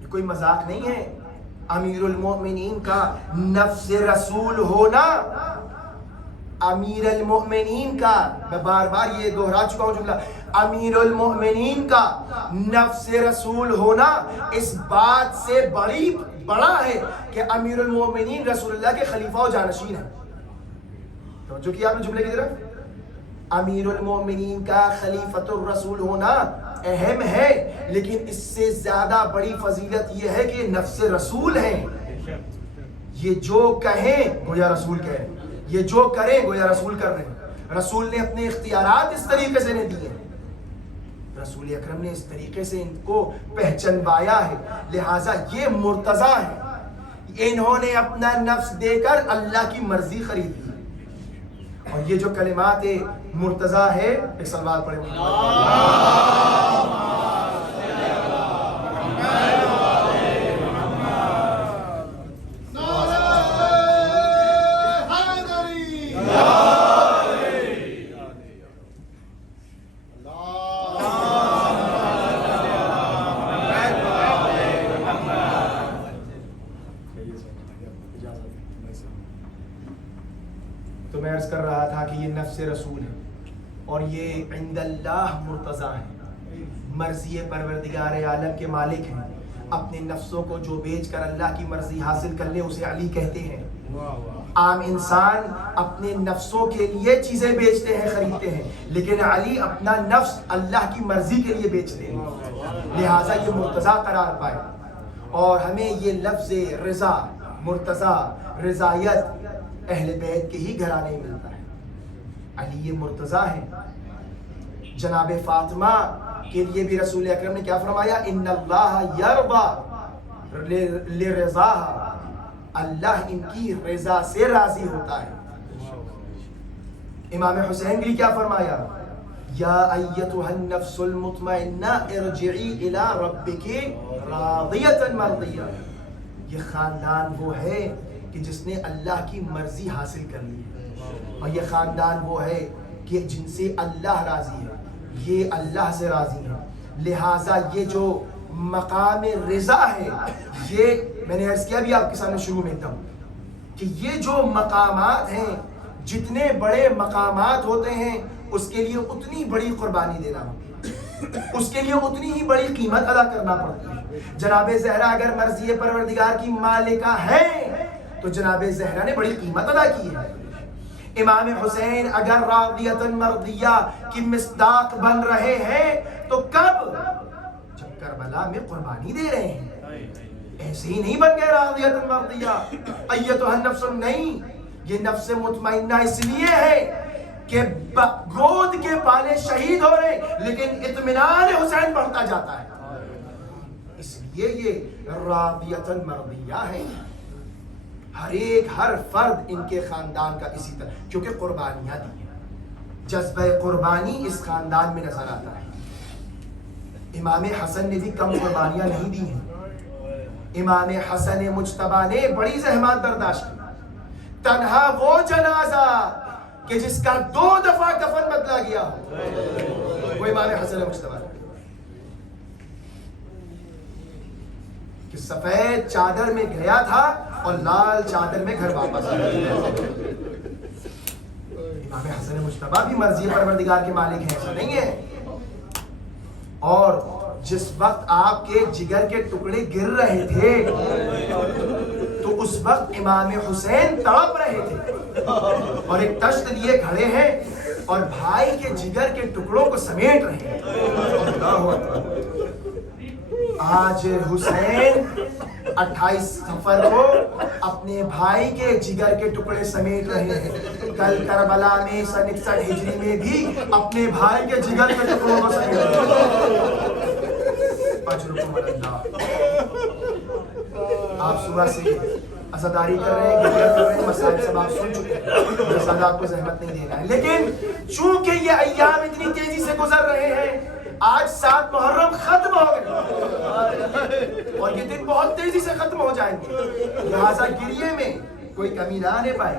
یہ کوئی مذاق نہیں ہے. امیر المؤمنین کا نفس رسول ہونا، امیر المؤمنین کا، میں بار بار یہ دہرا چکا ہوں جملہ، امیر المؤمنین کا نفس رسول ہونا اس بات سے بڑا ہے کہ امیر المؤمنین رسول اللہ کے خلیفہ و جانشین ہیں. توجہ کیا آپ نے جملے کی طرف؟ امیر المؤمنین کا خلیفۃ الرسول ہونا اہم ہے لیکن اس سے زیادہ بڑی فضیلت یہ ہے کہ نفس رسول ہیں. یہ جو کہیں گویا رسول کہیں، یہ جو کریں گویا رسول کر رہے ہیں. رسول نے اپنے اختیارات اس طریقے سے نہیں دیے، رسول اکرم نے اس طریقے سے ان کو پہچنوایا ہے. لہٰذا یہ مرتضیٰ ہے، انہوں نے اپنا نفس دے کر اللہ کی مرضی خرید لی. اور یہ جو کلمات مرتضیٰ ہے، ایک سلوات پڑھیں. تو میں عرض کر رہا تھا کہ یہ نفس رسول ہے اور یہ عند اللہ مرتضیٰ ہے، مرضی پروردگار عالم کے مالک ہیں. اپنے نفسوں کو جو بیچ کر اللہ کی مرضی حاصل کر لے اسے علی کہتے ہیں. عام انسان اپنے نفسوں کے لیے چیزیں بیچتے ہیں، خریدتے ہیں، لیکن علی اپنا نفس اللہ کی مرضی کے لیے بیچتے ہیں، لہٰذا یہ مرتضیٰ قرار پائے. اور ہمیں یہ لفظ رضا، مرتضیٰ، رضایت اہل بیت کے ہی گھرانے میں ملتا ہے. علی یہ مرتضیٰ ہے. جناب فاطمہ کے لیے بھی رسول اکرم نے کیا فرمایا؟ ان اللہ یرضی لرضاها، اللہ ان کی رضا سے راضی ہوتا ہے. امام حسین بھی کیا فرمایا؟ یا ایتها النفس المطمئنہ ارجعی الی ربک راضیۃ مرضیہ. یہ خاندان وہ ہے کہ جس نے اللہ کی مرضی حاصل کر لی ہے، اور یہ خاندان وہ ہے کہ جن سے اللہ راضی ہے، یہ اللہ سے راضی ہے. لہٰذا یہ جو مقام رضا ہے، یہ میں نے عرض کیا بھی آپ کے سامنے شروع میں تھا کہ یہ جو مقامات ہیں، جتنے بڑے مقامات ہوتے ہیں اس کے لیے اتنی بڑی قربانی دینا ہوتی ہے، اس کے لیے اتنی ہی بڑی قیمت ادا کرنا پڑتی ہے. جناب زہرا اگر مرضی پروردگار کی مالکہ ہے تو جناب زہرا نے بڑی قیمت ادا کی ہے. امام حسین اگر راضیۃ مرضیہ کی مصداق بن رہے ہیں تو کب؟ جب کربلا میں قربانی دے رہے ہیں. ایسے ہی نہیں بن گئے راضیۃ مرضیہ. ایتها النفس نہیں، یہ نفس مطمئنہ اس لیے ہے کہ گود کے پالے شہید ہو رہے لیکن اطمینان حسین بڑھتا جاتا ہے، اس لیے یہ راضیۃ مرضیہ ہے. ہر فرد ان کے خاندان کا اسی طرح، کیونکہ قربانیاں دی ہیں، جذبہ قربانی اس خاندان میں نظر آتا ہے. امام حسن نے بھی کم قربانیاں نہیں دی ہیں. امام حسن مجتبیٰ نے بڑی زحمات برداشت کی. تنہا وہ جنازہ کہ جس کا 2 دفعہ کفن بدلا گیا ہو، وہ امام حسن مجتبیٰ نے، کہ سفید چادر میں گیا تھا اور لال چادر میں گھر واپس آیا. امام حسن مجتبیٰ بھی مرضی پروردگار کے مالک ہیں، ایسا نہیں ہے. اور جس وقت آپ کے جگر کے ٹکڑے گر رہے تھے تو اس وقت امام حسین تڑپ رہے تھے اور ایک تشت لیے کھڑے ہیں اور بھائی کے جگر کے ٹکڑوں کو سمیٹ رہے ہیں. آج حسین 28 صفر کو اپنے بھائی کے جگر کے ٹکڑے سمیٹ رہے ہیں. کل کربلا میں 61 ہجری میں بھی اپنے بھائی کے جگر کے ٹکڑوں کو سمیٹ رہے ہیں. آپ صبح سے عزاداری کر رہے ہیں، مسائل سب آپ سن چکے ہیں، زیادہ آپ کو زحمت نہیں دینا ہے. لیکن چونکہ یہ ایام اتنی تیزی سے گزر رہے ہیں، آج 7 محرم ختم ہو گئے اور یہ دن بہت تیزی سے ختم ہو جائیں گے، لہٰذا گریے میں کوئی کمی نہ آنے پائے.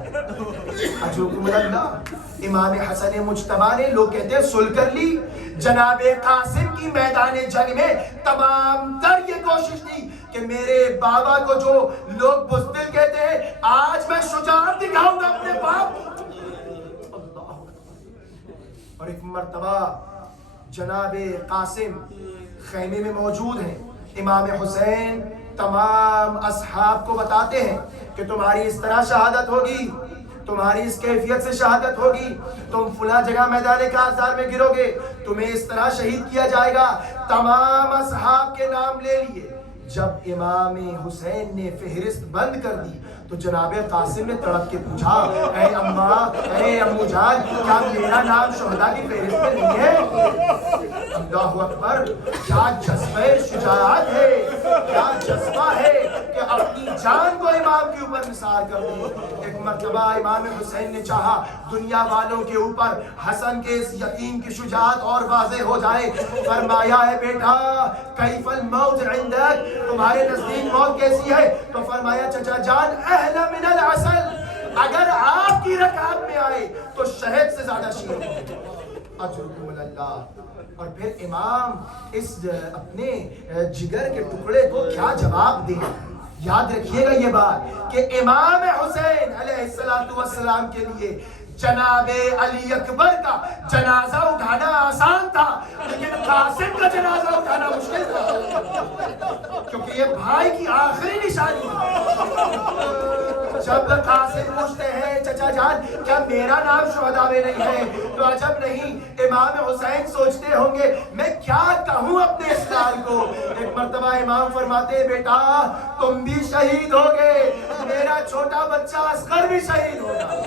اجرکم اللہ. امام حسن مجتبیٰ نے، لوگ کہتے ہیں سل کر لی، جناب قاسم کی میدان جنگ میں تمام تر یہ کوشش تھی کہ میرے بابا کو جو لوگ بزدل کہتے ہیں، آج میں شجاعت دکھاؤں گا اپنے باپ. اور ایک مرتبہ جناب قاسم خیمے میں موجود ہیں. امام حسین تمام اصحاب کو بتاتے ہیں کہ تمہاری اس طرح شہادت ہوگی، تمہاری اس کیفیت سے شہادت ہوگی، تم فلاں جگہ میدان کارزار میں گرو گے، تمہیں اس طرح شہید کیا جائے گا. تمام اصحاب کے نام لے لیے. جب امام حسین نے فہرست بند کر دی تو جناب قاسم نے تڑپ کے پوچھا، اے اماں، اے امو جان، کیا میرا نام شہداء کی فہرست میں نہیں ہے؟ اللہ اکبر. کیا جذبہ شجاعت ہے، کیا جذبہ ہے کہ اپنی جان کو امام کے اوپر نثار کر دی۔ ایک مرتبہ امام حسین نے چاہا دنیا والوں کے اوپر حسن کے اس یتیم کی شجاعت اور واضح ہو جائے، فرمایا ہے بیٹا کیف الموت عندک، تمہارے نزدیک موت کیسی ہے؟ تو فرمایا چچا جان اہل من العسل، اگر آپ کی رکاب میں آئے تو شہد سے زیادہ شیریں ہوگی۔ اجرکم اللہ۔ اور پھر امام اس اپنے جگر کے ٹکڑے کو کیا جواب دیں؟ یاد رکھیے گا یہ بات کہ امام حسین علیہ السلام کے لیے جناب علی اکبر کا جنازہ اٹھانا آسان تھا، لیکن قاسم کا جنازہ اٹھانا مشکل تھا، کیونکہ یہ بھائی کی آخری نشانی ہے۔ جب قاسم پوچھتے ہیں چچا جان کیا میرا نام شہداء میں نہیں ہے، تو عجب نہیں امام حسین سوچتے ہوں گے میں کیا کہوں اپنے اس لال کو۔ ایک مرتبہ امام فرماتے ہیں بیٹا تم بھی شہید ہوگے، میرا چھوٹا بچہ اصغر بھی شہید ہوگا۔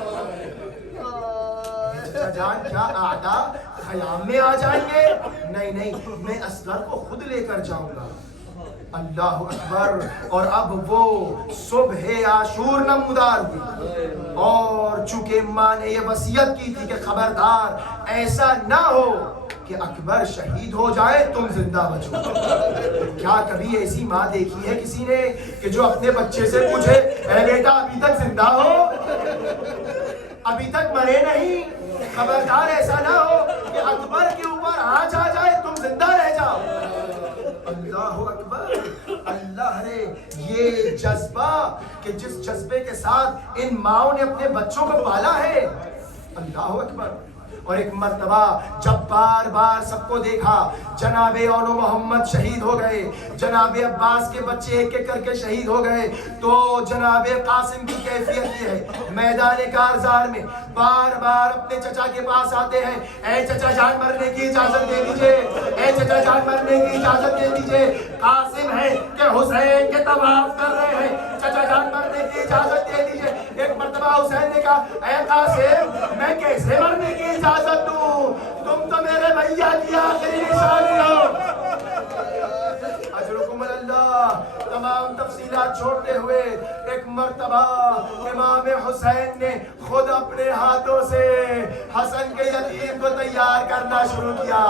چچا جان کیا اعداء خیام میں آ جائیں گے؟ نہیں میں اصغر کو خود لے کر جاؤں گا۔ اللہ اکبر۔ اور اب وہ صبح عاشور نمودار ہوئی، اور چونکہ ماں نے یہ وصیت کی تھی کہ خبردار ایسا نہ ہو کہ اکبر شہید ہو جائے تم زندہ بچو۔ کیا کبھی ایسی ماں دیکھی ہے کسی نے کہ جو اپنے بچے سے پوچھے اے بیٹا ابھی تک زندہ ہو، ابھی تک مرے نہیں؟ خبردار ایسا نہ ہو کہ اکبر کے اوپر آنچ آ جائے تم زندہ رہ جاؤ۔ اللہ اکبر۔ اللہ نے یہ جذبہ کہ جس جذبے کے ساتھ ان ماؤں نے اپنے بچوں کو پالا ہے، اللہ اکبر۔ اور ایک مرتبہ جب بار بار سب کو دیکھا جناب اولو محمد شہید ہو گئے، جناب عباس کے بچے ایک ایک کر کے شہید ہو گئے، تو جناب قاسم کی کیفیت یہ ہے میدان کارزار میں بار بار اپنے چچا کے پاس آتے ہیں، اے چچا جان مرنے کی اجازت دے دیجئے، اے چچا جان مرنے کی اجازت دے دیجئے۔ قاسم ہے کہ حسین کے طواف کر رہے ہیں، چچا جان مرنے کی اجازت دے دیجئے۔ ایک مرتبہ حسین نے کہا اے قاسم میں کیسے مرنے کی اجازت دوں، تم تو میرے بھیا کی آخری نشانی ہو۔ اجرکم اللہ۔ تمام تفصیلات چھوڑتے ہوئے ایک مرتبہ امام حسین نے خود اپنے ہاتھوں سے حسن کے یتیم کو تیار کرنا شروع کیا۔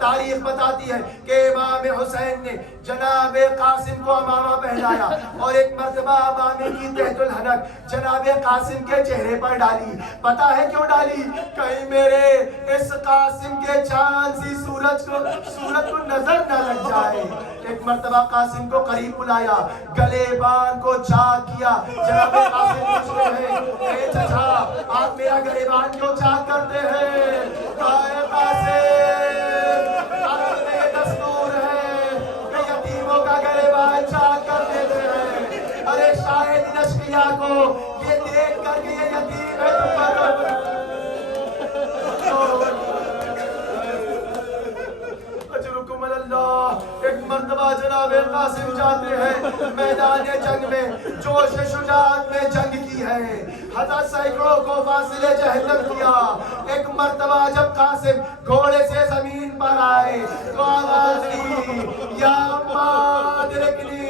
تاریخ بتاتی ہے کہ امام حسین نے جناب قاسم کو امامہ پہنایا اور ایک مرتبہ امامے کی تحت الحنک جناب قاسم کے چہرے پر ڈالی۔ پتہ ہے کیوں ڈالی؟ کہیں میرے اس قاسم کے چاند سی سورج کو نظر نہ لگ جائے۔ ایک مرتبہ قاسم کو قریب بلایا، گلے بان کو چاک کیا۔ جناب قاسم پوچھتے ہیں اے چچا آپ میرا گلے بان کیوں چاک کرتے ہیں؟ اے قاسم عرب میں یہ دستور ہے کہ یتیموں کا گلے بان چاک کر دیتے ہیں۔ ارے شاید ان اشقیاء کو یہ دیکھ کر کہ یہ یتیم ہے اجرکم اللہ۔ ایک مرتبہ جناب قاسم جاتے ہیں میدان جنگ میں، جوش شجاعت میں جنگ کی ہے، حضرت سینکڑوں کو فاصلے جہنم کیا۔ ایک مرتبہ جب قاسم گھوڑے سے زمین پر آئے تو آواز دی یا اماں ادرکنی،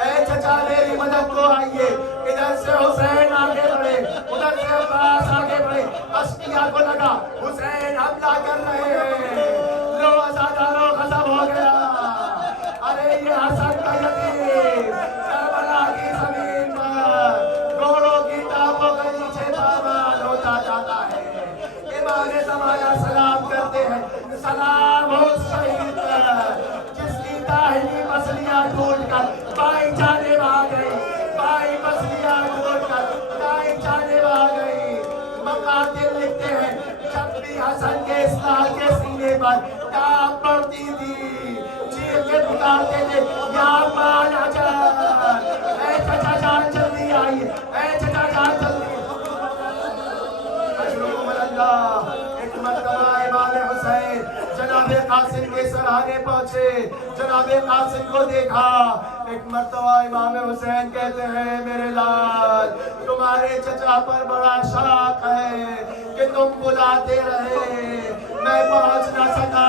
اے چچا میری مدد کو آئیے۔ ادھر سے حسین آگے بڑھے، ادھر سے عباس آگے بڑھے، اشقیاء کو لگا حسین حملہ کر رہے ہیں، لو ازاداروں غضب ہو گیا۔ ارے یہ حسن کا یتیم کربلا کی زمین پر گھوڑوں کی ٹانگوں کے نیچے پامال ہوتا جاتا ہے۔ امام زمانہ سلام کرتے ہیں، سلام ہو اس شہید پر جس کی داہنی پسلیاں ٹوٹ کر بائیں جانب آ گئی، بائیں پسلیاں ٹوٹ کر دائیں جانب آ گئی۔ مقاتل لکھتے ہیں جب بھی حسن کے اسلام کے سینے پر ٹاپ پڑتی تھی چیخ کے پکارتے تھے یا مانا جان، اے چچا جان جلدی آئیے، اے چچا جان جلدی۔ اجرکم اللہ۔ ایک مرتبہ امام حسین جناب قاسم کے سرانے پہنچے، جناب قاسم کو دیکھا۔ ایک مرتبہ امام حسین کہتے ہیں میرے لال تمہارے چچا پر بڑا شوق ہے کہ تم بلاتے رہے، میں پہنچ نہ سکا،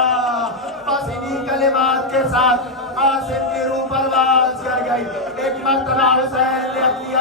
بس انہی کلمات کے ساتھ قاسم کی روح پرواز کر گئی۔ ایک مرتبہ حسین نے